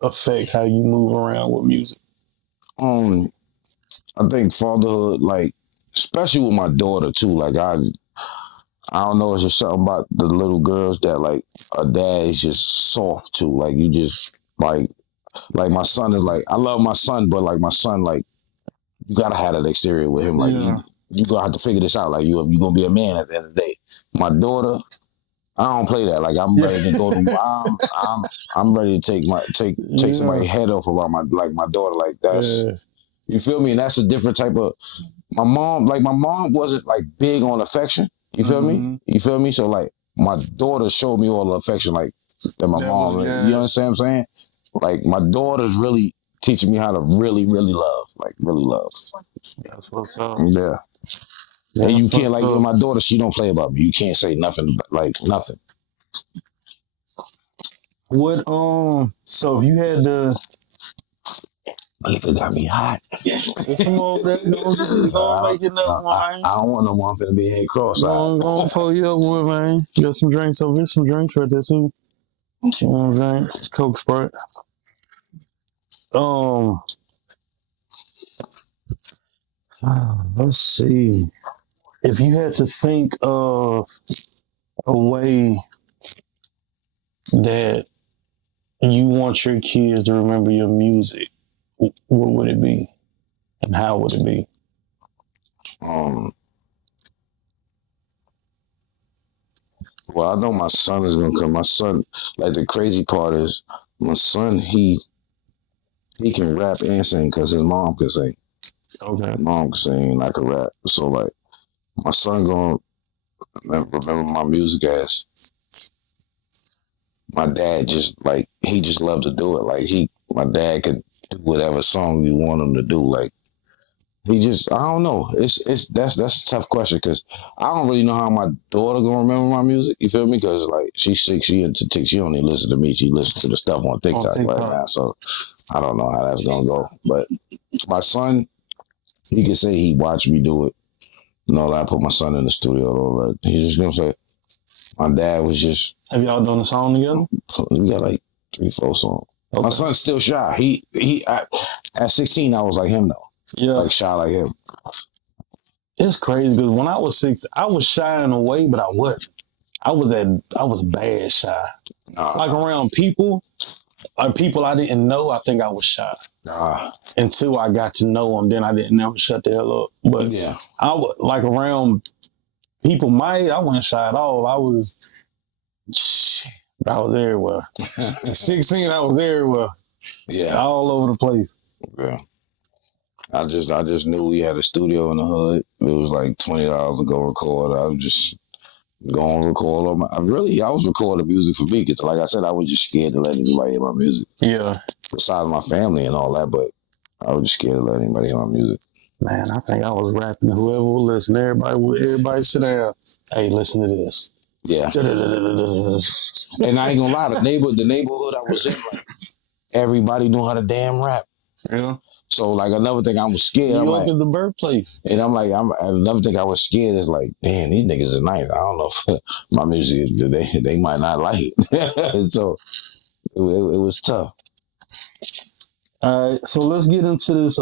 affect how you move around with music? I think fatherhood, like, especially with my daughter too, like I don't know, it's just something about the little girls that like a dad is just soft too. Like you just like my son is like, I love my son, but like my son, like you gotta have that exterior with him. Like you gonna have to figure this out. Like you gonna be a man at the end of the day. My daughter, I don't play that. Like I'm ready to go to. I'm ready to take somebody's head off about my daughter. Like that's you feel me. And that's a different type of. My mom wasn't like big on affection. You feel me? You feel me? So like my daughter showed me all the affection like that my mom. You understand what I'm saying? Like my daughter's really teaching me how to really, really love. Like really love. That's what's up. Yeah. And you can't, like, with my daughter, she don't play about me. You can't say nothing, like, nothing. What, so if you had to... Liquor got me hot. Come on, I don't want no one finna be head cross-eyed. I'm going for you up with, man. You got some drinks over there, some drinks right there, too. Some drinks, Coke Sprite. Let's see. If you had to think of a way that you want your kids to remember your music, what would it be? And how would it be? Well, I know my son is gonna come. My son, like the crazy part is, my son, he can rap and sing because his mom can sing. Okay. Mom can sing and I can rap. So like, my son gonna remember my music as my dad. Just like he just loved to do it. Like my dad could do whatever song you want him to do. Like He just, I don't know. That's a tough question because I don't really know how my daughter gonna remember my music. You feel me? Because like she's 6, she into TikTok. She don't even listen to me. She listens to the stuff on TikTok right now. So I don't know how that's gonna go. But my son, he can say he watched me do it. I put my son in the studio and all that. He's just gonna say, my dad was just. Have y'all done a song together? We got like 3, 4 songs. Okay. My son's still shy. At 16, I was like him though. Yeah, like shy like him. It's crazy because when I was 6, I was shy in a way, but I wasn't. I was bad shy. Like around people, like people I didn't know, I think I was shy. Until I got to know them, then I didn't never shut the hell up. But yeah, I was like around people my age, I wasn't shy at all. I was everywhere. 16, I was everywhere. Yeah, all over the place. Yeah. I just knew we had a studio in the hood. It was like $20 to go record. I was just going to record on I was recording music for me because, like I said, I was just scared to let anybody hear my music. Yeah. Besides my family and all that, but I was just scared to let anybody hear my music. Man, I think I was rapping. Whoever would listen, everybody sit down. Hey, listen to this. Yeah. And I ain't gonna lie, the neighborhood I was in, like everybody knew how to damn rap. Yeah. So like another thing I was scared. New York is the birthplace. And I'm like, another thing I was scared is like, damn, these niggas are nice. I don't know if my music they might not like it. So it was tough. All right, so let's get into this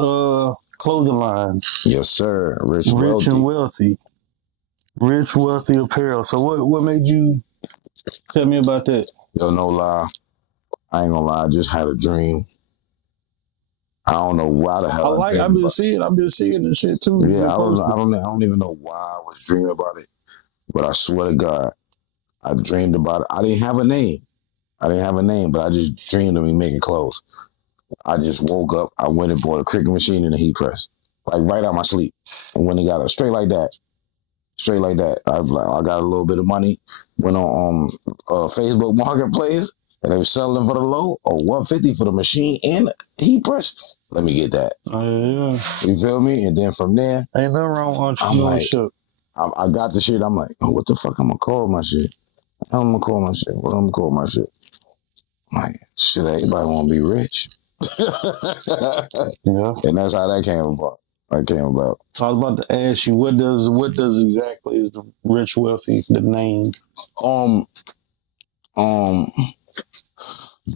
clothing line. Yes, sir. Rich and wealthy. Rich, wealthy apparel. So what made you tell me about that? Yo, no lie. I ain't gonna lie, I just had a dream. I don't know why the hell I've been seeing this shit too. Yeah, I don't even know why I was dreaming about it. But I swear to God, I dreamed about it. I didn't have a name, but I just dreamed of me making clothes. I just woke up, I went and bought a Cricut machine and a heat press. Like right out of my sleep. And when it got it straight like that. I got a little bit of money, went on Facebook Marketplace, and they were selling for the low, $150 for the machine and the heat press. Let me get that. Yeah. You feel me? And then from there, ain't nothing wrong with entrepreneurship. I got the shit. I'm like, what the fuck I'm gonna call my shit? What I'm gonna call my shit? I'm like, shit, everybody wanna be rich. Yeah. And that's how that came about. So I was about to ask you, what does exactly is the rich wealthy, the name?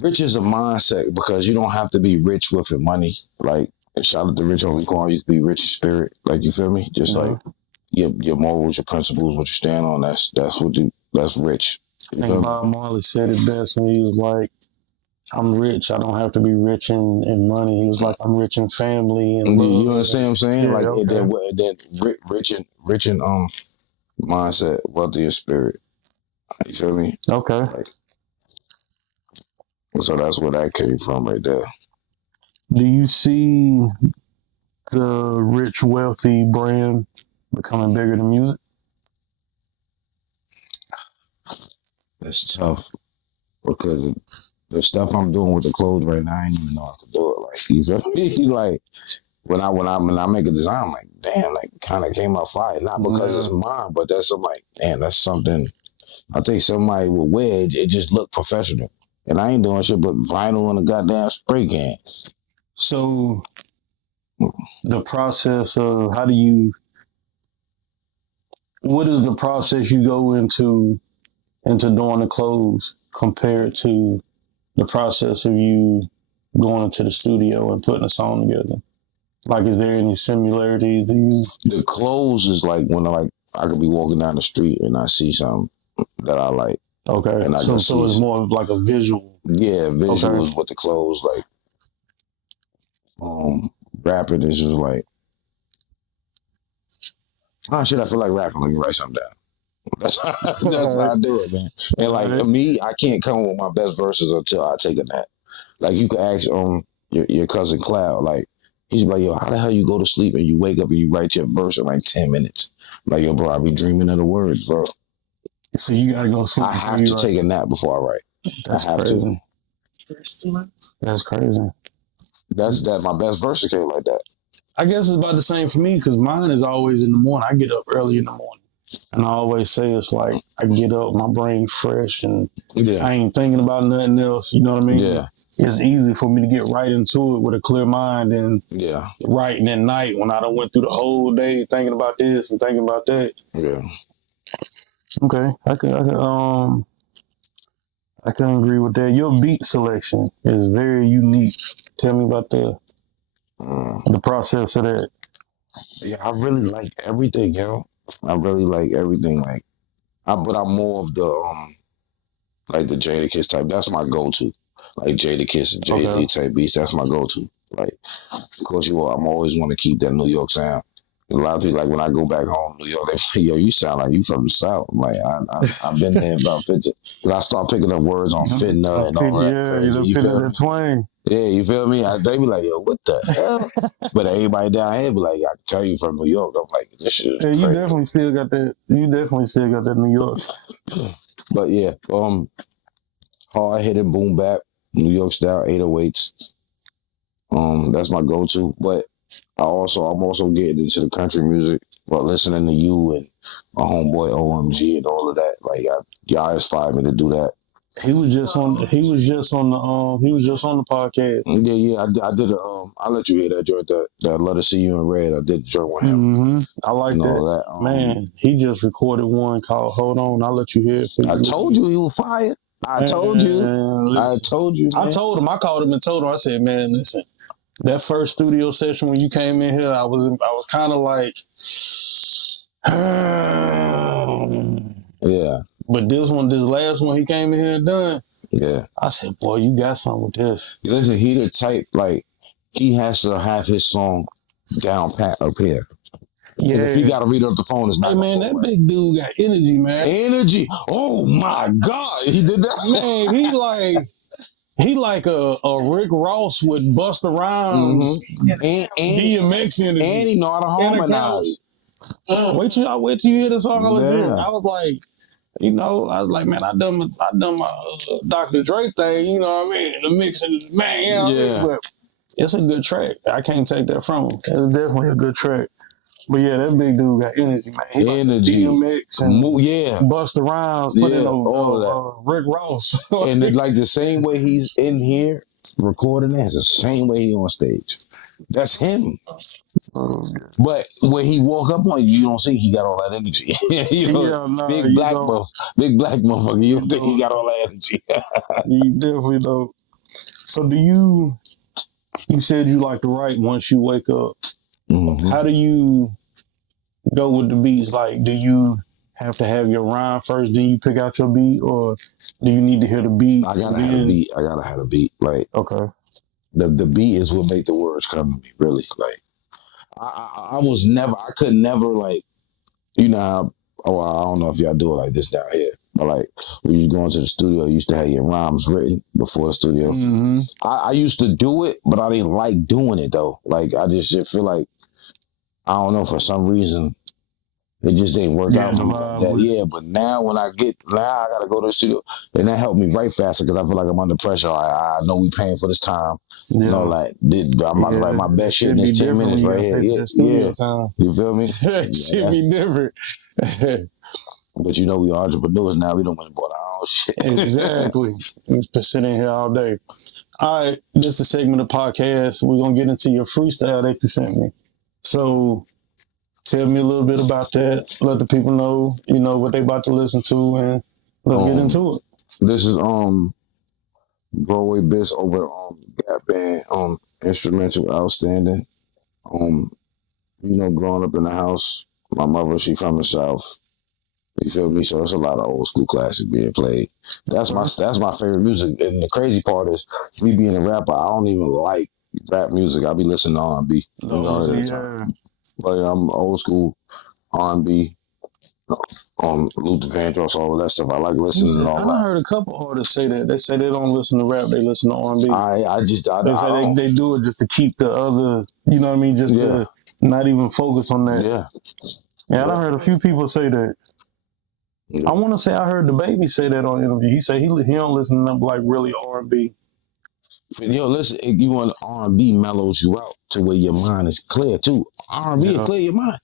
Rich is a mindset because you don't have to be rich with your money. Like, shout out to Rich Homie Quan, you can be rich in spirit. Like, you feel me? Just like your morals, your principles, what you stand on, that's rich. I think Bob Marley said it best when he was like, I'm rich. I don't have to be rich in money. He was like, I'm rich in family and love. You understand what I'm saying? Yeah, like, okay. and then rich in mindset, wealthy in spirit. You feel me? Okay. So that's where that came from right there. Do you see the rich, wealthy brand becoming bigger than music? That's tough because the stuff I'm doing with the clothes right now, I ain't even know how to do it. Like, you feel me? Like when I make a design, I'm like, damn, like kind of came out fire. Not because it's mine, but that's that's something. I think somebody would wear it. It just looked professional, and I ain't doing shit but vinyl and a goddamn spray can. So the process of what is the process you go into doing the clothes compared to the process of you going into the studio and putting a song together? Like, is there any similarities? The clothes is like when I could be walking down the street and I see something that I like. Okay. And so it's more of like a visual. Yeah, visuals with the clothes. Like, rapping is just like, I feel like rapping. Let me write something down. That's how I do it, man. And like me, I can't come with my best verses until I take a nap. Like, you can ask your cousin Cloud, like, he's like, yo, how the hell you go to sleep and you wake up and you write your verse in like 10 minutes? Like, yo, bro, I be dreaming of the words, bro. So you gotta go sleep. I have to take a nap before I write. That's crazy. That's crazy. That's my best verse came like that. I guess it's about the same for me because mine is always in the morning. I get up early in the morning. And I always say it's like I get up, my brain fresh, and I ain't thinking about nothing else. You know what I mean? Yeah. It's easy for me to get right into it with a clear mind and writing at night when I done went through the whole day thinking about this and thinking about that. Yeah. Okay, I can agree with that. Your beat selection is very unique. Tell me about the process of that. Yeah, I really like everything, yo. I really like everything. Like, but I'm more of the like the Jadakiss type. That's my go-to. Like Jadakiss and Jay-Z type beats. That's my go-to. Like, of course, I'm always want to keep that New York sound. A lot of people, like when I go back home to New York, they say, "Yo, you sound like you from the South." I'm like, I've been there about 50. Cause I start picking up words on fitna and all that. Yeah, you feel that twang. Yeah, you feel me? They be like, "Yo, what the hell?" But everybody down here be like, "I can tell you from New York." I'm like, "This shit is crazy." You definitely still got that. You definitely still got that New York. But yeah, hard hitting boom bap, New York style 808s. That's my go-to. But I'm also getting into the country music, but listening to you and my homeboy OMG and all of that. Like, y'all inspired me to do that. He was just on the podcast. Yeah. I did I'll let you hear that joint. That Let Us See You in Red. I did the joint with him. Mm-hmm. I like that. Man, he just recorded one called "Hold On." I'll let you hear it. I told you he was fired. I told you. Man. I told him. I called him and told him. I said, "Man, listen. That first studio session when you came in here, I was kind of like, yeah. But this last one he came in here and done. Yeah. I said, boy, you got something with this. Listen, he the type, like, he has to have his song down pat up here. Yeah. If he got to read up the phone, it's not. Hey, man, that big dude got energy, man. Energy. Oh, my God. He did that. Man, he like a Rick Ross with Busta Rhymes and DMX energy. And he know how to harmonize. Wait till you hear the song I was like, man, I done my Dr. Dre thing, you know what I mean? The mixing, man, you know what I mean? But it's a good track. I can't take that from him. It's definitely a good track. But yeah, that big dude got energy, man. He energy. Like DMX and Busta Rhymes, put in all of that. Rick Ross. And it's like the same way he's in here recording it, it's the same way he on stage. That's him. But when he walk up on you don't see he got all that energy. Big black motherfucker. You don't think he got all that energy. You definitely don't. So you said you like to write once you wake up. Mm-hmm. How do you go with the beats? Like, do you have to have your rhyme first, then you pick out your beat, or do you need to hear the beat? I gotta have a beat. Like, okay, the beat is what make the words come to me. Really, like, I could never like, you know how, I don't know if y'all do it like this down here, but like when you go into the studio, you used to have your rhymes written before the studio. Mm-hmm. I used to do it, but I didn't like doing it though. Like, I just feel like, I don't know, for some reason, it just didn't work out for me like that. Yeah, but now I gotta go to the studio, and that helped me write faster because I feel like I'm under pressure. I know we paying for this time. Yeah. You know, like I'm about to write my best shit in this 10 minutes right here. Yeah. Time. You feel me? It should be different. But we entrepreneurs now. We don't want to bought our own shit. Exactly. We're sitting here all day. All right, this is the segment of the podcast. We're gonna get into your freestyle that you sent me. So tell me a little bit about that. Let the people know, what they about to listen to, and let's get into it. This is Broadway Bisc over Gap Band, instrumental outstanding. Growing up in the house, my mother, she from the South. You feel me? So it's a lot of old school classic being played. That's my favorite music. And the crazy part is, me being a rapper, I don't even like rap music. I be listening to R&B. But I'm old school R&B, Luther Vandross, all of that stuff. I like listening to all that. I heard a couple artists say that. They say they don't listen to rap, they listen to R&B. They say they do it just to keep the other, you know what I mean? Just to not even focus on that. Yeah, I heard a few people say that. I want to say I heard the Baby say that on interview. He said he don't listen to like really R&B. Yo, listen, you want R&B mellows you out to where your mind is clear too. R&B will clear your mind.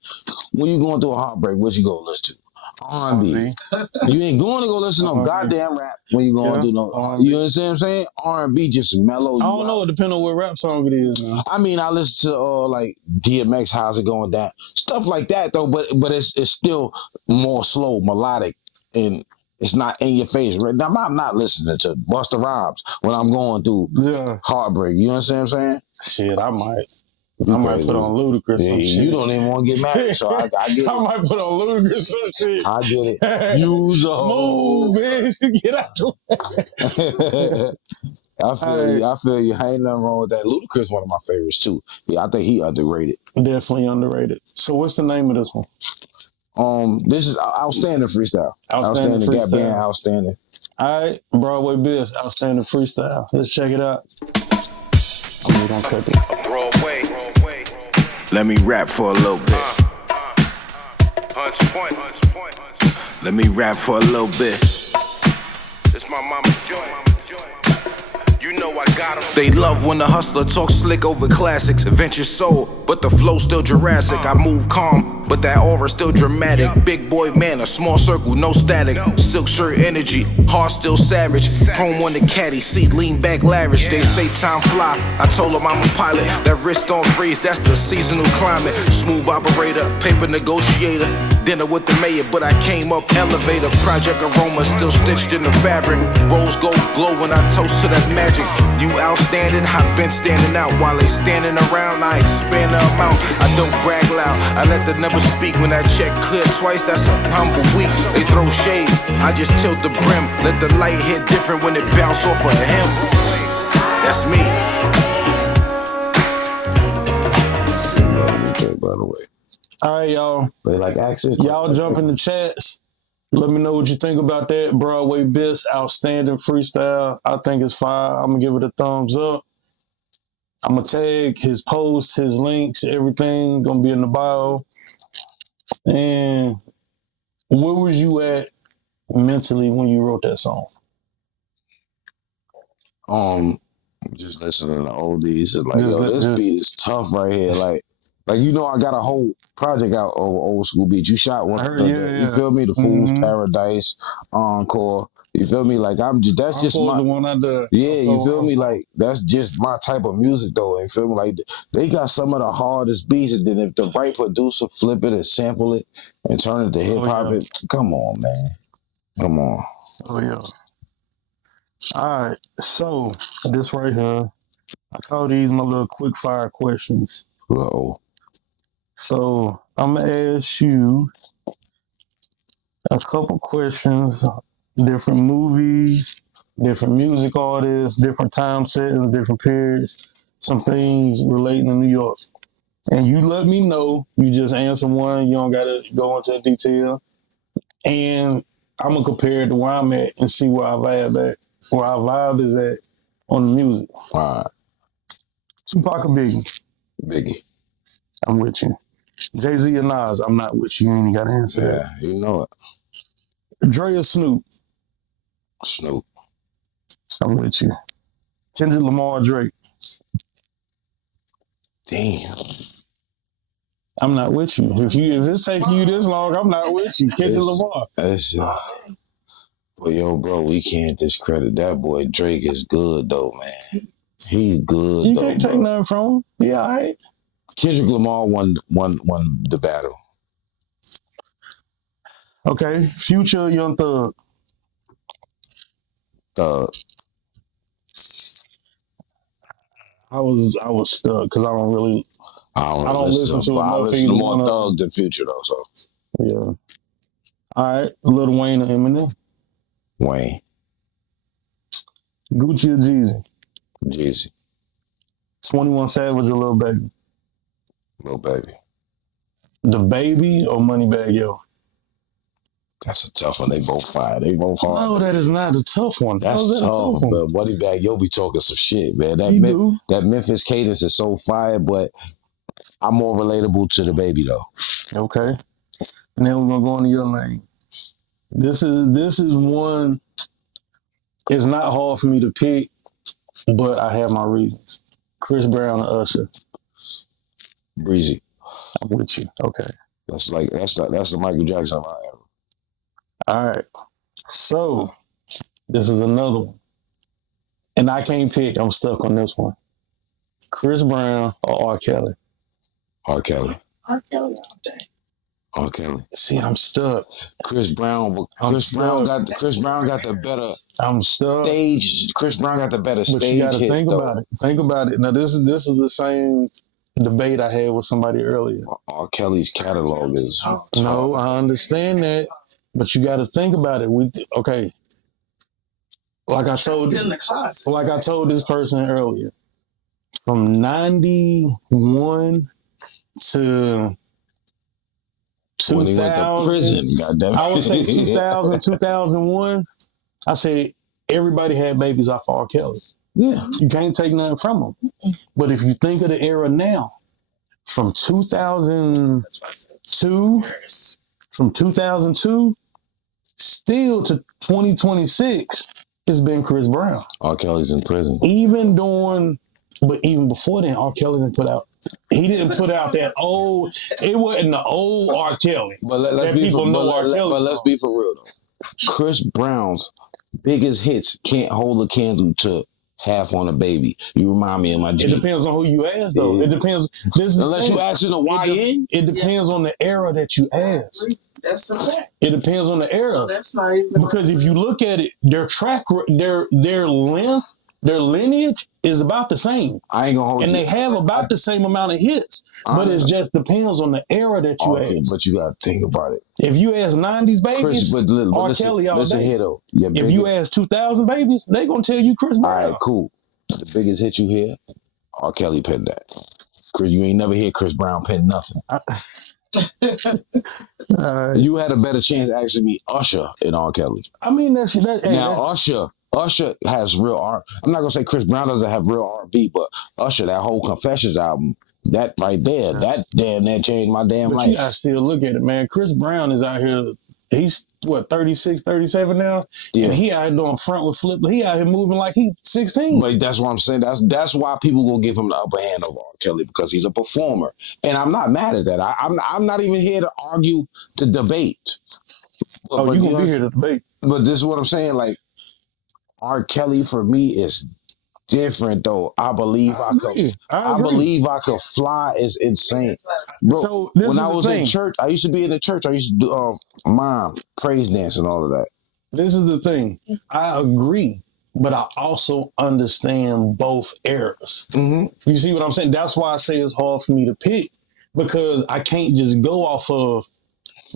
When you going through a heartbreak, what you go listen to? R&B. You ain't going to go listen to no goddamn rap when you going to do no. R&B. You understand what I'm saying? R&B just mellow you I don't know. It depends on what rap song it is. Man. I mean, I listen to like DMX, How's It Going Down, stuff like that though. But it's still more slow, melodic, and it's not in your face. Right now, I'm not listening to Busta Rhymes when I'm going through heartbreak. You understand what I'm saying? Shit, I might put on Ludacris some shit. You don't even want to get married, so I get it. I might put on Ludacris some shit. I get it. Use a move, bitch. Get out the way. I feel you. Ain't nothing wrong with that. Ludacris one of my favorites too. Yeah, I think he underrated. Definitely underrated. So what's the name of this one? This is Outstanding Freestyle. Outstanding Freestyle. Being outstanding. All right, Broadway Bisc, Outstanding Freestyle. Let's check it out. I'm just gonna cut it. Broadway. Let me rap for a little bit. Punch point. Let me rap for a little bit. It's my mama's joint. You know I got 'em. They love when the hustler talks slick over classics. Adventure soul, but the flow still Jurassic. I move calm, but that aura still dramatic. Big boy man, a small circle, no static. Silk shirt energy, heart still savage. Chrome on the caddy, seat lean back lavish. They say time fly, I told them I'm a pilot. That wrist on freeze, that's the seasonal climate. Smooth operator, paper negotiator. Dinner with the mayor, but I came up elevator. Project aroma still stitched in the fabric. Rose gold glow when I toast to that magic. You outstanding, I've been standing out. While they standing around, I expand the amount. I don't brag loud, I let the numbers speak. When that check clear twice, that's a humble week. They throw shade, I just tilt the brim. Let the light hit different when it bounce off of him. That's me. Okay, by the way. All right, y'all. They like accent. Y'all jump in the chats. Let me know what you think about that. Broadway Bisc, Outstanding Freestyle. I think it's fire. I'm going to give it a thumbs up. I'm going to tag his posts, his links, everything going to be in the bio. And where was you at mentally when you wrote that song? Just listening to oldies and like, yo, this beat is tough right here. Like you know, I got a whole project out of old school beats. You shot one. You feel me? The Fool's Paradise, Encore. You feel me? Like that's just my. The one I did. Yeah, you feel me? Like that's just my type of music, though. You feel me? Like they got some of the hardest beats, and then if the right producer flip it and sample it and turn it to hip hop, come on, man, come on. Oh yeah. All right, so this right here, I call these my little quick fire questions. Uh-oh. So I'm gonna ask you a couple questions, different movies, different music artists, different time settings, different periods, some things relating to New York. And you let me know, you just answer one, you don't gotta go into detail. And I'm gonna compare it to where I'm at and see where I vibe at, where our vibe is at on the music. All right. Tupac or Biggie? Biggie. I'm with you. Jay-Z or Nas? I'm not with you. You ain't got to answer that. Yeah, you know it. Dre or Snoop? Snoop. I'm with you. Kendrick Lamar or Drake? Damn. I'm not with you. If it's taking you this long, I'm not with you. Kendrick Lamar. But yo, bro, we can't discredit that boy. Drake is good though, man. He good. You can't take nothing from him. Yeah, all right. Kendrick Lamar won the battle. Okay, Future or Young Thug? Thug. I was stuck because I don't listen to enough. I listen to more Thug than Future though. So yeah. All right, Lil Wayne or Eminem? Wayne. Gucci or Jeezy? Jeezy. 21 Savage or Lil Baby? Lil Baby. The Baby or Moneybagg Yo? That's a tough one. They both fire. They both hard. No, that is not a tough one. That's tough. But Moneybagg Yo be talking some shit, man. That Memphis cadence is so fire, but I'm more relatable to the Baby though. Okay. And then we're gonna go into your lane. This is one. It's not hard for me to pick. but I have my reasons. Chris Brown and Usher. Breezy. I'm with you. Okay. That's the Michael Jackson of our era. All right. So this is another one. And I can't pick. I'm stuck on this one. Chris Brown or R. Kelly? R. Kelly. R. Kelly all day. R. Kelly. See, I'm stuck. Chris Brown got the better I'm stuck. stage. Chris Brown got the better But stage. you got to hits, think though. about it. Think about it. Now, this is the same debate I had with somebody earlier. R. Kelly's catalog is No, I understand that, but you got to think about it. Okay. Like I told in the closet. Like I told this person earlier, from 91 to 2000, when he went to prison. Goddamn. I would say 2000, 2001. I said everybody had babies off R. Kelly. Yeah, you can't take nothing from them. But if you think of the era now, from 2002, still to 2026, it's been Chris Brown. R. Kelly's in prison. Even before then, R. Kelly didn't put out. He didn't put out that old. It wasn't the old R. Kelly. But let's be for real though. Chris Brown's biggest hits can't hold a candle to Half on a Baby. You remind me of my G. It depends on who you ask, though. Yeah. It depends. Unless you ask in the YN. It depends on the era that you ask. That's a fact. It depends on the era. So that's not even because if you look at it, their length, their lineage is about the same. I ain't gonna hold you. And they have about the same amount of hits. But it just depends on the era that you ask. But you gotta think about it. If you ask 90s babies, R. Kelly all listen day. here though. If you ask 2000 babies, they gonna tell you Chris Brown. All right, cool. The biggest hit you hear, R. Kelly penned that. Chris, you ain't never hear Chris Brown pen nothing. You had a better chance asking me Usher and R. Kelly. I mean, that's Usher has real art. I'm not gonna say Chris Brown doesn't have real R&B, but Usher, that whole Confessions album, that right there, that changed my damn life. You gotta still look at it, man. Chris Brown is out here. He's 36, 37 now, and he out here doing front with flip. He out here moving like he's 16. But that's what I'm saying. That's why people gonna give him the upper hand over R. Kelly, because he's a performer, and I'm not mad at that. I'm not even here to argue, to debate. But you gonna be here to debate? But this is what I'm saying. Like R. Kelly for me is different though. I believe I could fly is insane. Bro, so when I was in church, I used to be in the church. I used to do mom, praise dance and all of that. This is the thing. I agree, but I also understand both eras. Mm-hmm. You see what I'm saying? That's why I say it's hard for me to pick, because I can't just go off of,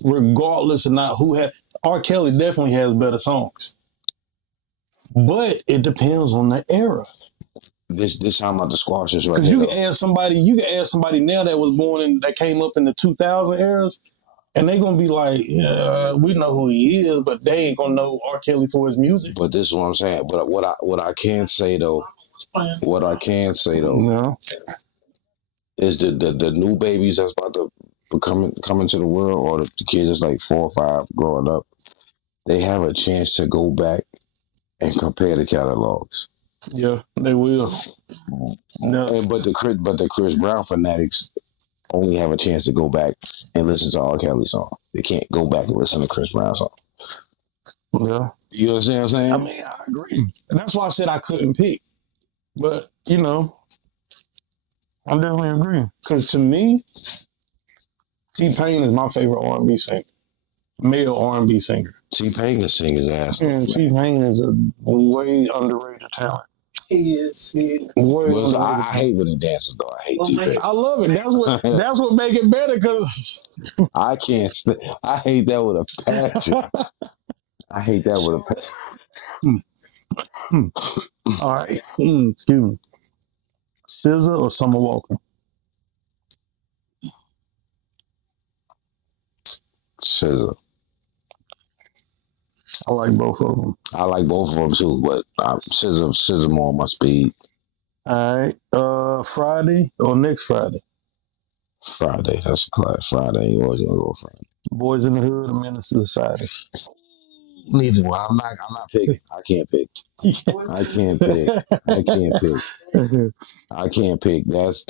regardless of not who had. R. Kelly definitely has better songs. But it depends on the era. This time about the squashes right Because here. you can ask somebody now that was born that came up in the 2000 eras, and they're gonna be like, yeah, we know who he is, but they ain't gonna know R. Kelly for his music. But this is what I'm saying. But what I can say though, No. is the new babies that's about to come into the world, or the kids that's like 4 or 5 growing up, they have a chance to go back and compare the catalogs. Yeah, they will. No. But the Chris Brown fanatics only have a chance to go back and listen to R. Kelly song. They can't go back and listen to Chris Brown song. Yeah. You understand what I'm saying? I mean, I agree. And that's why I said I couldn't pick. But, I definitely agree. Because to me, T-Pain is my favorite R&B singer. Male R&B singer. T-Pain can sing his ass. And T-Pain is a way underrated talent. He is. I hate when he dances though. I hate T-Pain. I love it. That's what make it better, because I can't I hate that with a passion. I hate that with a passion. All right. Excuse me. SZA or Summer Walker? SZA. I like both of them. I like both of them too, but SZA more on my speed. All right. Friday or next Friday? Friday. That's a class. Friday. You always gonna go Friday. Boys in the Hood or Menace to Society? Neither one. I'm not picking. I can't pick. I can't pick. I can't pick. I can't pick. That's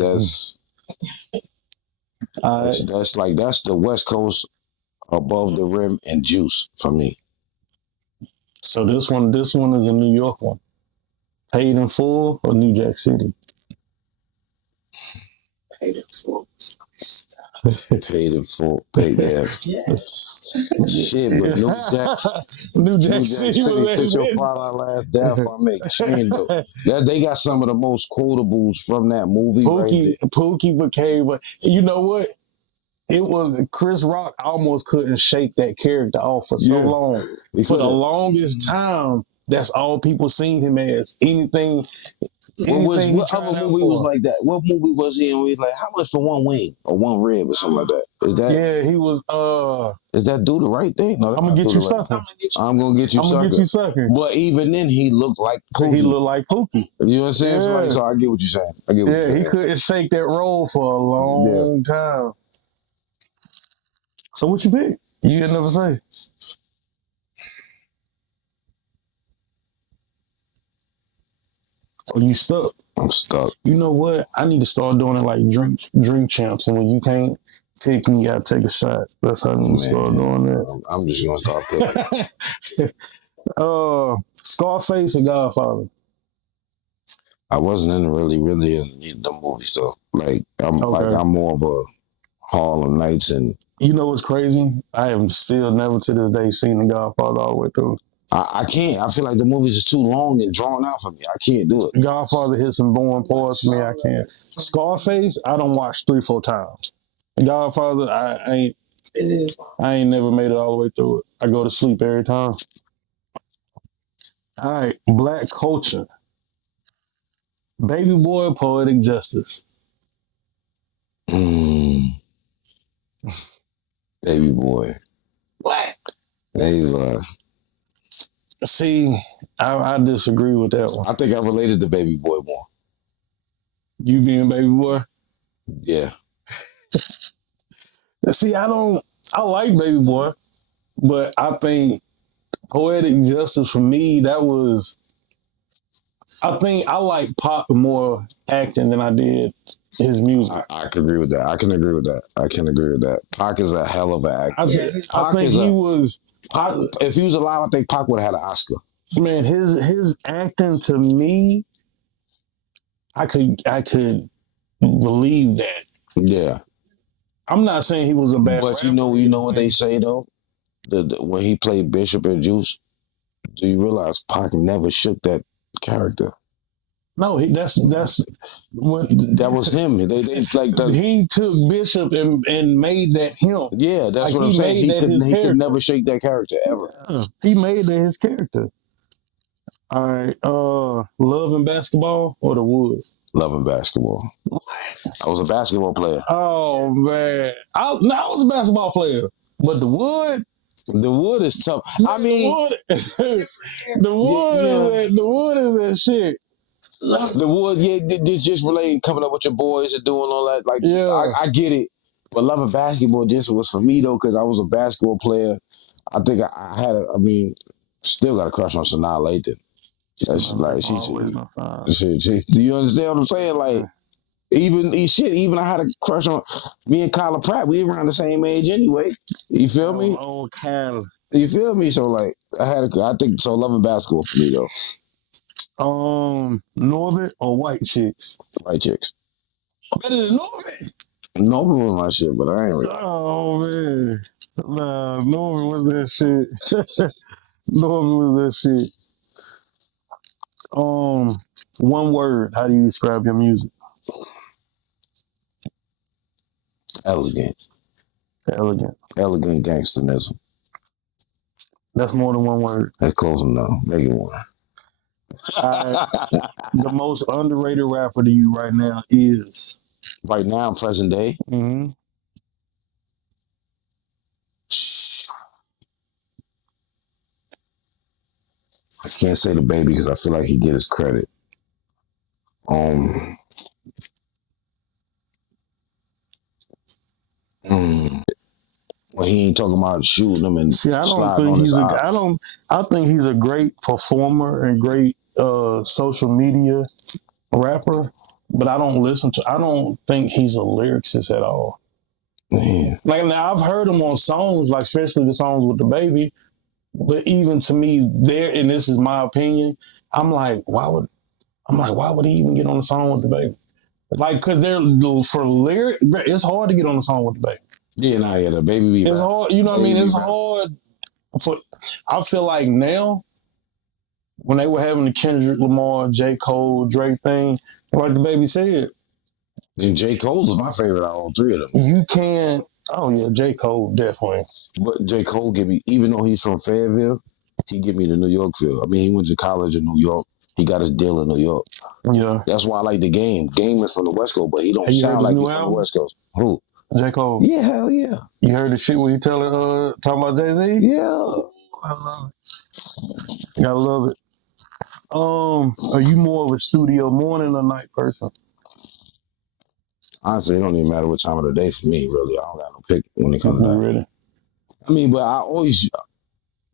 the West Coast above the rim and Juice for me. So this one is a New York one. Paid in Full or New Jack City? Paid in Full. Paid in Full. Paid there. Yes. Shit, but New Jack City was Kiss Your Father Last Death I Make Chain though. They got some of the most quotables from that movie. Pookie became, you know what? It was Chris Rock almost couldn't shake that character off for so long. For the longest time, that's all people seen him as. What other movie was like that? What movie was he in? Where he's like, how much for one wing or one rib or something like that? Is that? Yeah, he was. Is that Do the Right Thing? No, I'm gonna get you sucker. I'm gonna get you sucker. But even then, he looked like Pookie. He looked like Pookie. You know what I'm saying? Yeah. So I get what you're saying. He couldn't shake that role for a long time. So what you pick? You didn't never say. Oh, you stuck? I'm stuck. You know what? I need to start doing it like drink champs, and when you can't pick, you gotta take a shot. That's how I need to start doing that. I'm just gonna start picking. Scarface or Godfather? I wasn't in really in the movies though. Like I'm more of a Harlem Nights and. You know what's crazy? I have still never to this day seen The Godfather all the way through. I can't. I feel like the movies is too long and drawn out for me. I can't do it. Godfather hit some boring parts for me. I can't. Scarface, I don't watch 3-4 times. Godfather, I ain't never made it all the way through it. I go to sleep every time. All right, Black culture. Baby Boy or Poetic Justice? Baby Boy. What? Baby Boy. See, I disagree with that one. I think I related to Baby Boy more. You being Baby Boy? Yeah. See, I like Baby Boy, but I think Poetic Justice for me, I think I like Pop more acting than I did his music. I can agree with that. I can agree with that. Pac is a hell of an actor. I think he was... Pac, if he was alive, I think Pac would have had an Oscar. Man, his acting to me, I could believe that. Yeah. I'm not saying he was a bad But rapper. you know what they say though? When he played Bishop and Juice, do you realize Pac never shook that character? No, that's what that was him. They like he took Bishop and made that him. Yeah, that's what I'm saying. He could never shake that character ever. Yeah, he made that his character. All right, Love and Basketball or The Wood? Love and Basketball. I was a basketball player. Oh man, I was a basketball player, but The Wood is tough. I mean, the Wood is that shit. The Wood, just relating, coming up with your boys and doing all that. Like, I get it. But Love and Basketball just was for me, though, because I was a basketball player. I think still got a crush on Sanaa Lathan. That's like, she, do you understand what I'm saying? Like, even I had a crush on me and Kyla Pratt. We around the same age anyway. You feel me? Oh, Kyla. You feel me? So, like, I think so. Love and Basketball for me, though. Norbit or White Chicks? White Chicks. Better than Norbit? Norbit was my shit, but I ain't really. Oh, man. Nah, Norbit was that shit. Norbit was that shit. One word, how do you describe your music? Elegant. Elegant gangsterism. That's more than one word. That's close enough. Make it one. The most underrated rapper to you right now is? Right now, present day? Mm-hmm. I can't say the Baby because I feel like he get his credit. Or he ain't talking about shooting them and See, I don't sliding think on his he's a. eyes. I think he's a great performer and great social media rapper, but I don't listen to. I don't think he's a lyricist at all. Man. Like now, I've heard him on songs, like especially the songs with the baby. But even to me, there, and this is my opinion, why would he even get on the song with the baby? Like, cause they're for lyric, it's hard to get on the song with the baby. Yeah, the baby be It's rap. hard, you know what I mean? It's rap. hard for. I feel like now, when they were having the Kendrick Lamar, J. Cole, Drake thing, like the baby said, And J. Cole is my favorite out of all three of them. you can't. Oh yeah, J. Cole definitely. But J. Cole give me, even though he's from Fayetteville, he give me the New York feel. I mean, he went to college in New York. He got his deal in New York. Yeah. That's why I like the Game. Game is from the West Coast, but he don't Have you heard sound his like new he's from the album? West Coast. Who? J. Cole. Yeah, hell yeah. You heard the shit where he talking about Jay-Z? Yeah. I love it. I love it. Are you more of a studio morning or night person? Honestly, it don't even matter what time of the day for me, really. I don't got no pick when it comes to that. Really? I mean, but I always,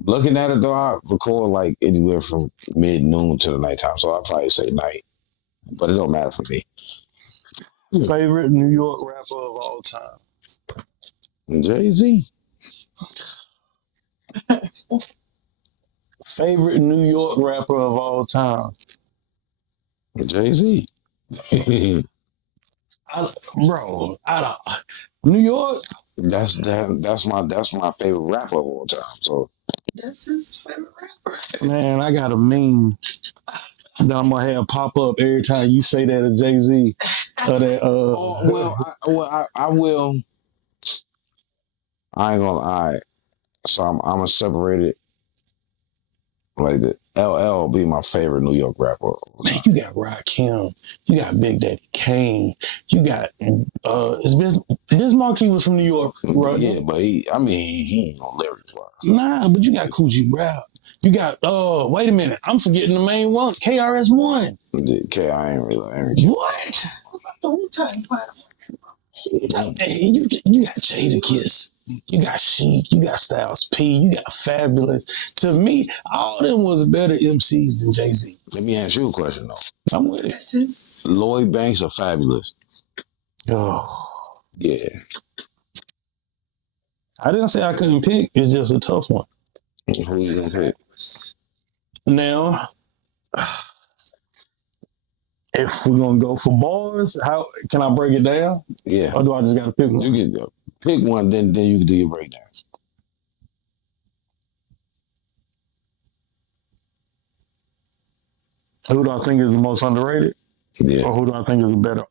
looking at it though, I record like anywhere from mid-noon to the nighttime, so I'll probably say night. But it don't matter for me. Favorite New York rapper of all time? Jay-Z. Favorite New York rapper of all time? Jay-Z. New York? That's my favorite rapper of all time. So That's his favorite rapper. Man, I got a meme that I'm gonna have pop up every time you say that to Jay-Z. Or that, I will. I ain't gonna lie. So I'm gonna separate it. Like the LL be my favorite New York rapper. Man, you got Rakim, you got Big Daddy Kane, you got Biz Markie was from New York, right? Yeah, but he ain't no lyrics wise. Nah, but you got Coogee Rap. You got wait a minute, I'm forgetting the main one, KRS-One. Okay, I ain't really. What? The Wu-Tang Clan. You got Jada Kiss. You got Chic, you got Styles P, you got Fabulous. To me, all of them was better MCs than Jay-Z. Let me ask you a question though. I'm with it. This is Lloyd Banks or Fabulous? Oh, Yeah. I didn't say I couldn't pick. It's just a tough one. Who you gonna pick? Now, if we're gonna go for bars, how can I break it down? Yeah. Or do I just gotta pick one? You can pick one, then you can do your breakdown. Who do I think is the most underrated? Yeah. Or who do I think is a better?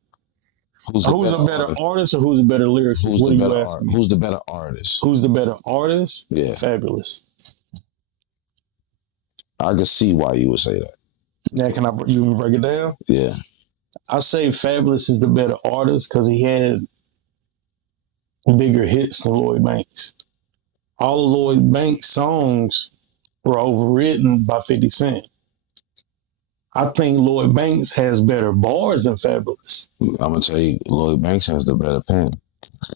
Who's a better artist or who's a better lyricist? Who's what the are better you asking? Who's the better artist? Who's the better artist? Yeah. Fabulous. I can see why you would say that. Now, can you break it down? Yeah. I say Fabulous is the better artist because he had bigger hits than Lloyd Banks. All of Lloyd Banks' songs were overwritten by 50 Cent. I think Lloyd Banks has better bars than Fabulous. I'm gonna tell you, Lloyd Banks has the better pen.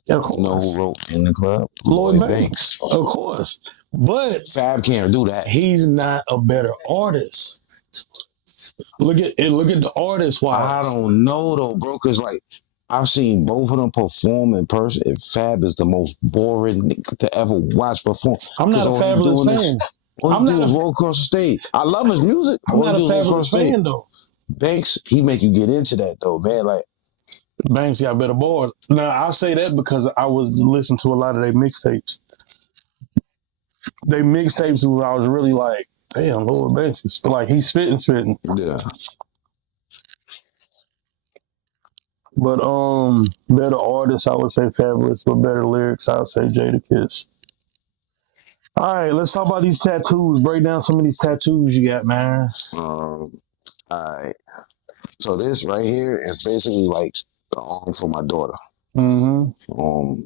Yeah, of course. You know who wrote In the Club? Lloyd Banks. Of course. But Fab can't do that. he's not a better artist. Look at the artist wise. I don't know though, bro, because like I've seen both of them perform in person, and Fab is the most boring nigga to ever watch perform. I'm not a Fabulous fan. All he do is walk across the stage. I love his music. I'm not a Fabulous fan though. Banks, he make you get into that though, man. Like Banks got better bars. Now I say that because I was listening to a lot of their mixtapes. They mixtapes where I was really like, damn, Lloyd Banks is like he's spitting. yeah. But better artists, I would say Fabulous, but better lyrics, I would say Jada Kiss. All right, let's talk about these tattoos. Break down some of these tattoos you got, man. All right. So this right here is basically like the arm for my daughter. Mm-hmm.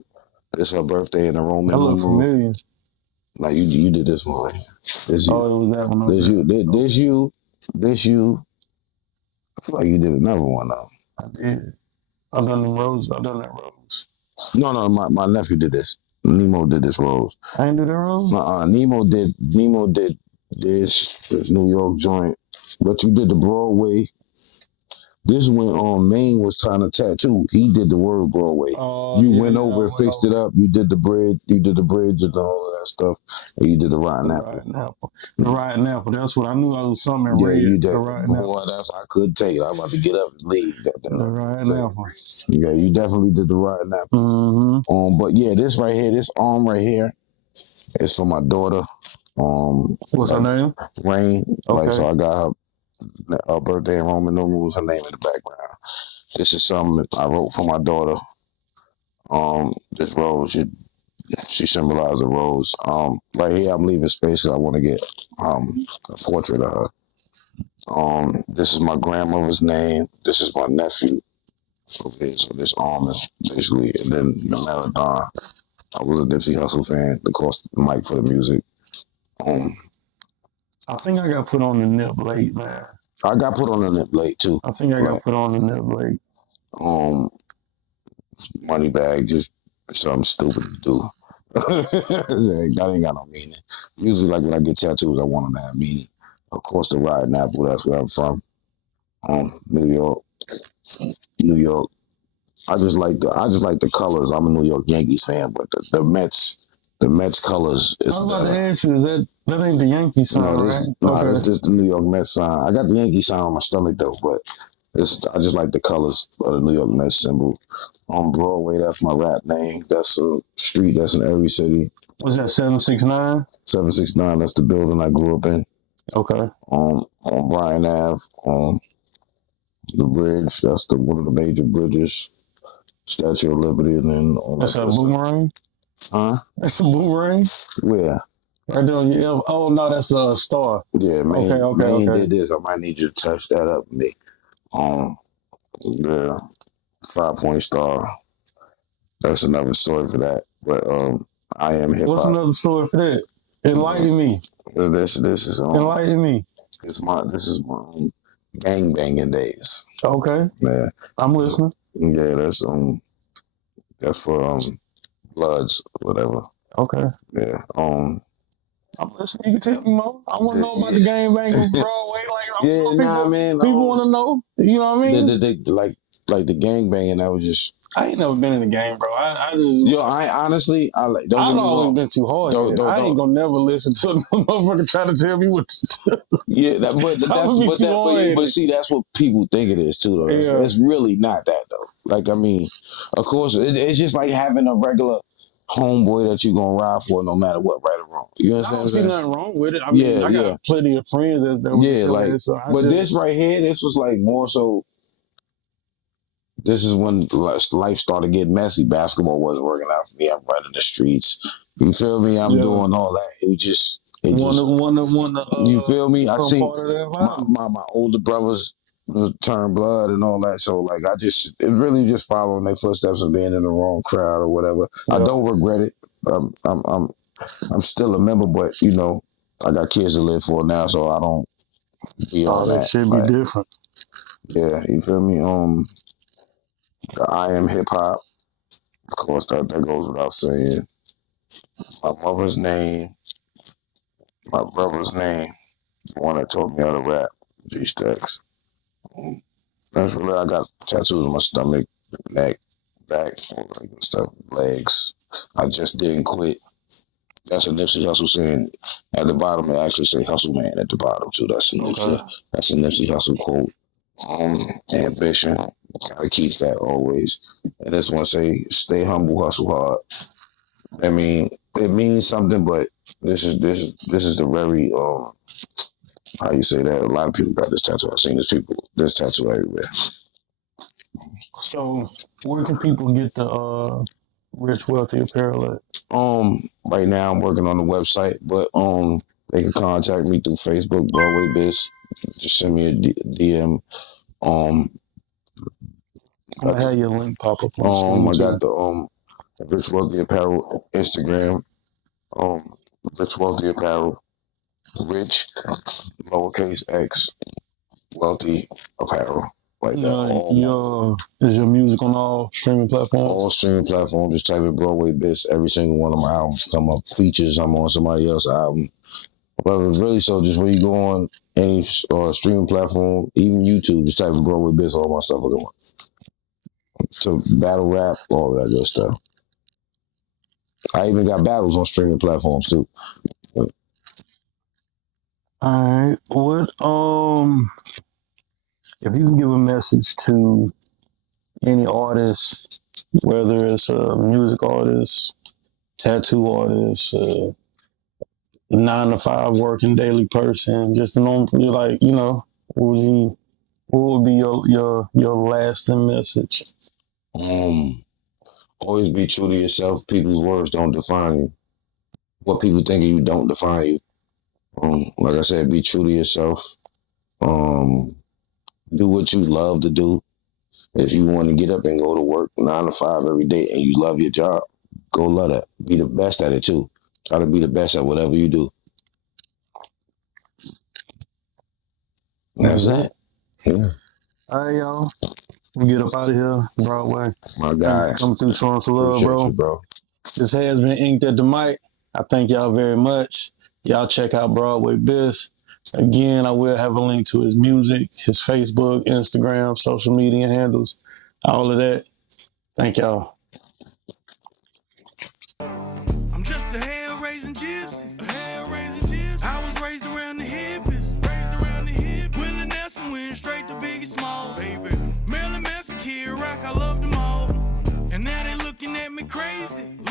It's her birthday in the Roman That look numeral. familiar. Like you did this one right here. This you. Oh, it was that one. This you. This you. I feel like you did another one though. I did. I've done that rose. No, my nephew did this. Nemo did this rose. I ain't do that wrong. Nemo did this New York joint, but you did the Broadway. This is when Maine was trying to tattoo. He did the word Broadway. You went over and fixed it up. You did the bridge. You did the bridge and all of that stuff. And you did the rotten apple. The rotten apple. That's what I knew. I was something Yeah, red. you did. The rotten apple. Boy, that's I couldn't take it. I'm about to get up and leave. The rotten apple. Yeah, you definitely did the rotten apple. Mm-hmm. But yeah, this right here, this arm right here, is for my daughter. What's her name? Rain. Okay. Like, so I got her birthday in Roman numerals, her name in the background. This is something I wrote for my daughter. This rose, she symbolizes a rose. Right here, I'm leaving space because I want to get a portrait of her. This is my grandmother's name. This is my nephew. Okay, so this arm is basically, and then the marathon. I was a Nipsey Hussle fan. Of course, the mic for the music. I think I got put on the nip late, man. I got put on the nip late too. I think I got put on the nip late. Money bag, just something stupid to do. That ain't got no meaning. Usually, like when I get tattoos, I want them to have meaning. Of course, the rotten apple. That's where I'm from. New York. I just like the colors. I'm a New York Yankees fan, but the Mets colors is. I was about to ask you, that ain't the Yankee sign, right? No, it's just the New York Mets sign. I got the Yankee sign on my stomach though, but I just like the colors of the New York Mets symbol. On Broadway, that's my rap name. That's a street that's in every city. What's that, 769? 769, that's the building I grew up in. Okay. On Bryan Ave, the bridge, that's one of the major bridges. Statue of Liberty, and then that's a boomerang? Huh? That's a boomerang? Where? Right there on your oh no, that's a star. Yeah, man. Okay. did this. I might need you to touch that up for me. The 5-point star. That's another story for that. But I am hip hop. What's another story for that? Enlighten me. This is enlighten me. This is my gang banging days. Okay. Yeah. I'm listening. Yeah, that's for Bloods, whatever. Okay. Yeah. I'm listening. You can tell me more. I want to know about the gang banging, bro. Man. People want to know. You know what I mean? They like the gang banging. I was just. I ain't never been in the game, bro. I just. I honestly, I've always been too hard. I ain't gonna never listen to a motherfucker try to tell me what to do. Yeah, but see, that's what people think it is too, though. Yeah. It's really not that though. Like, I mean, of course, it's just like having a regular homeboy that you gonna ride for no matter what, right or wrong. You understand? I don't see nothing wrong with it. I mean, I got plenty of friends that this right here, this was like more so. This is when life started getting messy. Basketball wasn't working out for me. I'm running the streets. You feel me? I'm doing all that. You feel me? I see my older brothers turn blood and all that. So like, it really just following their footsteps and being in the wrong crowd or whatever. Yeah. I don't regret it. I'm still a member, but I got kids to live for now, so I don't be all that. Should be different. Yeah, you feel me? I am hip hop. Of course, that goes without saying. My mother's name, my brother's name, the one that taught me how to rap, G Stacks. That's really, I got tattoos on my stomach, neck, back, all that good stuff, legs. I just didn't quit. That's a Nipsey Hussle saying. At the bottom, it actually say Hustle Man at the bottom too. That's a Nipsey Hussle quote. Ambition. Gotta keep that always. And this one say, stay humble, hustle hard. I mean, it means something, but this is the very how you say that? A lot of people got this tattoo. I've seen this tattoo everywhere. So where can people get the Rich Wealthy apparel at? Right now I'm working on the website, but they can contact me through Facebook, Broadway Bisc. Just send me a DM. I'm gonna have your link pop up on the screen. I got the Rich Wealthy Apparel Instagram. Rich Wealthy Apparel. Rich lowercase x Wealthy Apparel like that. Is your music on all streaming platforms? All streaming platforms. Just type in Broadway Bisc. Every single one of my albums come up. Features. I'm on somebody else's album. But it's really so. Just when you go on any streaming platform, even YouTube, just type in Broadway Bisc. All my stuff will come up. So battle rap, all that good stuff. I even got battles on streaming platforms too. All right. What if you can give a message to any artist, whether it's a music artist, tattoo artist, 9-to-5 working daily person, just a normal, what would be your lasting message? Always be true to yourself. People's words don't define you. What people think of you don't define you. Like I said, be true to yourself. Do what you love to do. If you want to get up and go to work 9 to 5 every day and you love your job, go love that. Be the best at it too. Try to be the best at whatever you do. That's it. Yeah. All right, y'all. We get up out of here, Broadway. My guy. Come through showing some love, Appreciate you, bro. This has been Ink'd at the Mic. I thank y'all very much. Y'all check out Broadway Bisc. Again, I will have a link to his music, his Facebook, Instagram, social media handles, all of that. Thank y'all. I'm just a hair-raising gypsy. I was raised around the hippies. Willie Nelson went straight to Biggie Small. Baby. Marilyn Manson, Kid Rock, I love them all. And now they looking at me crazy.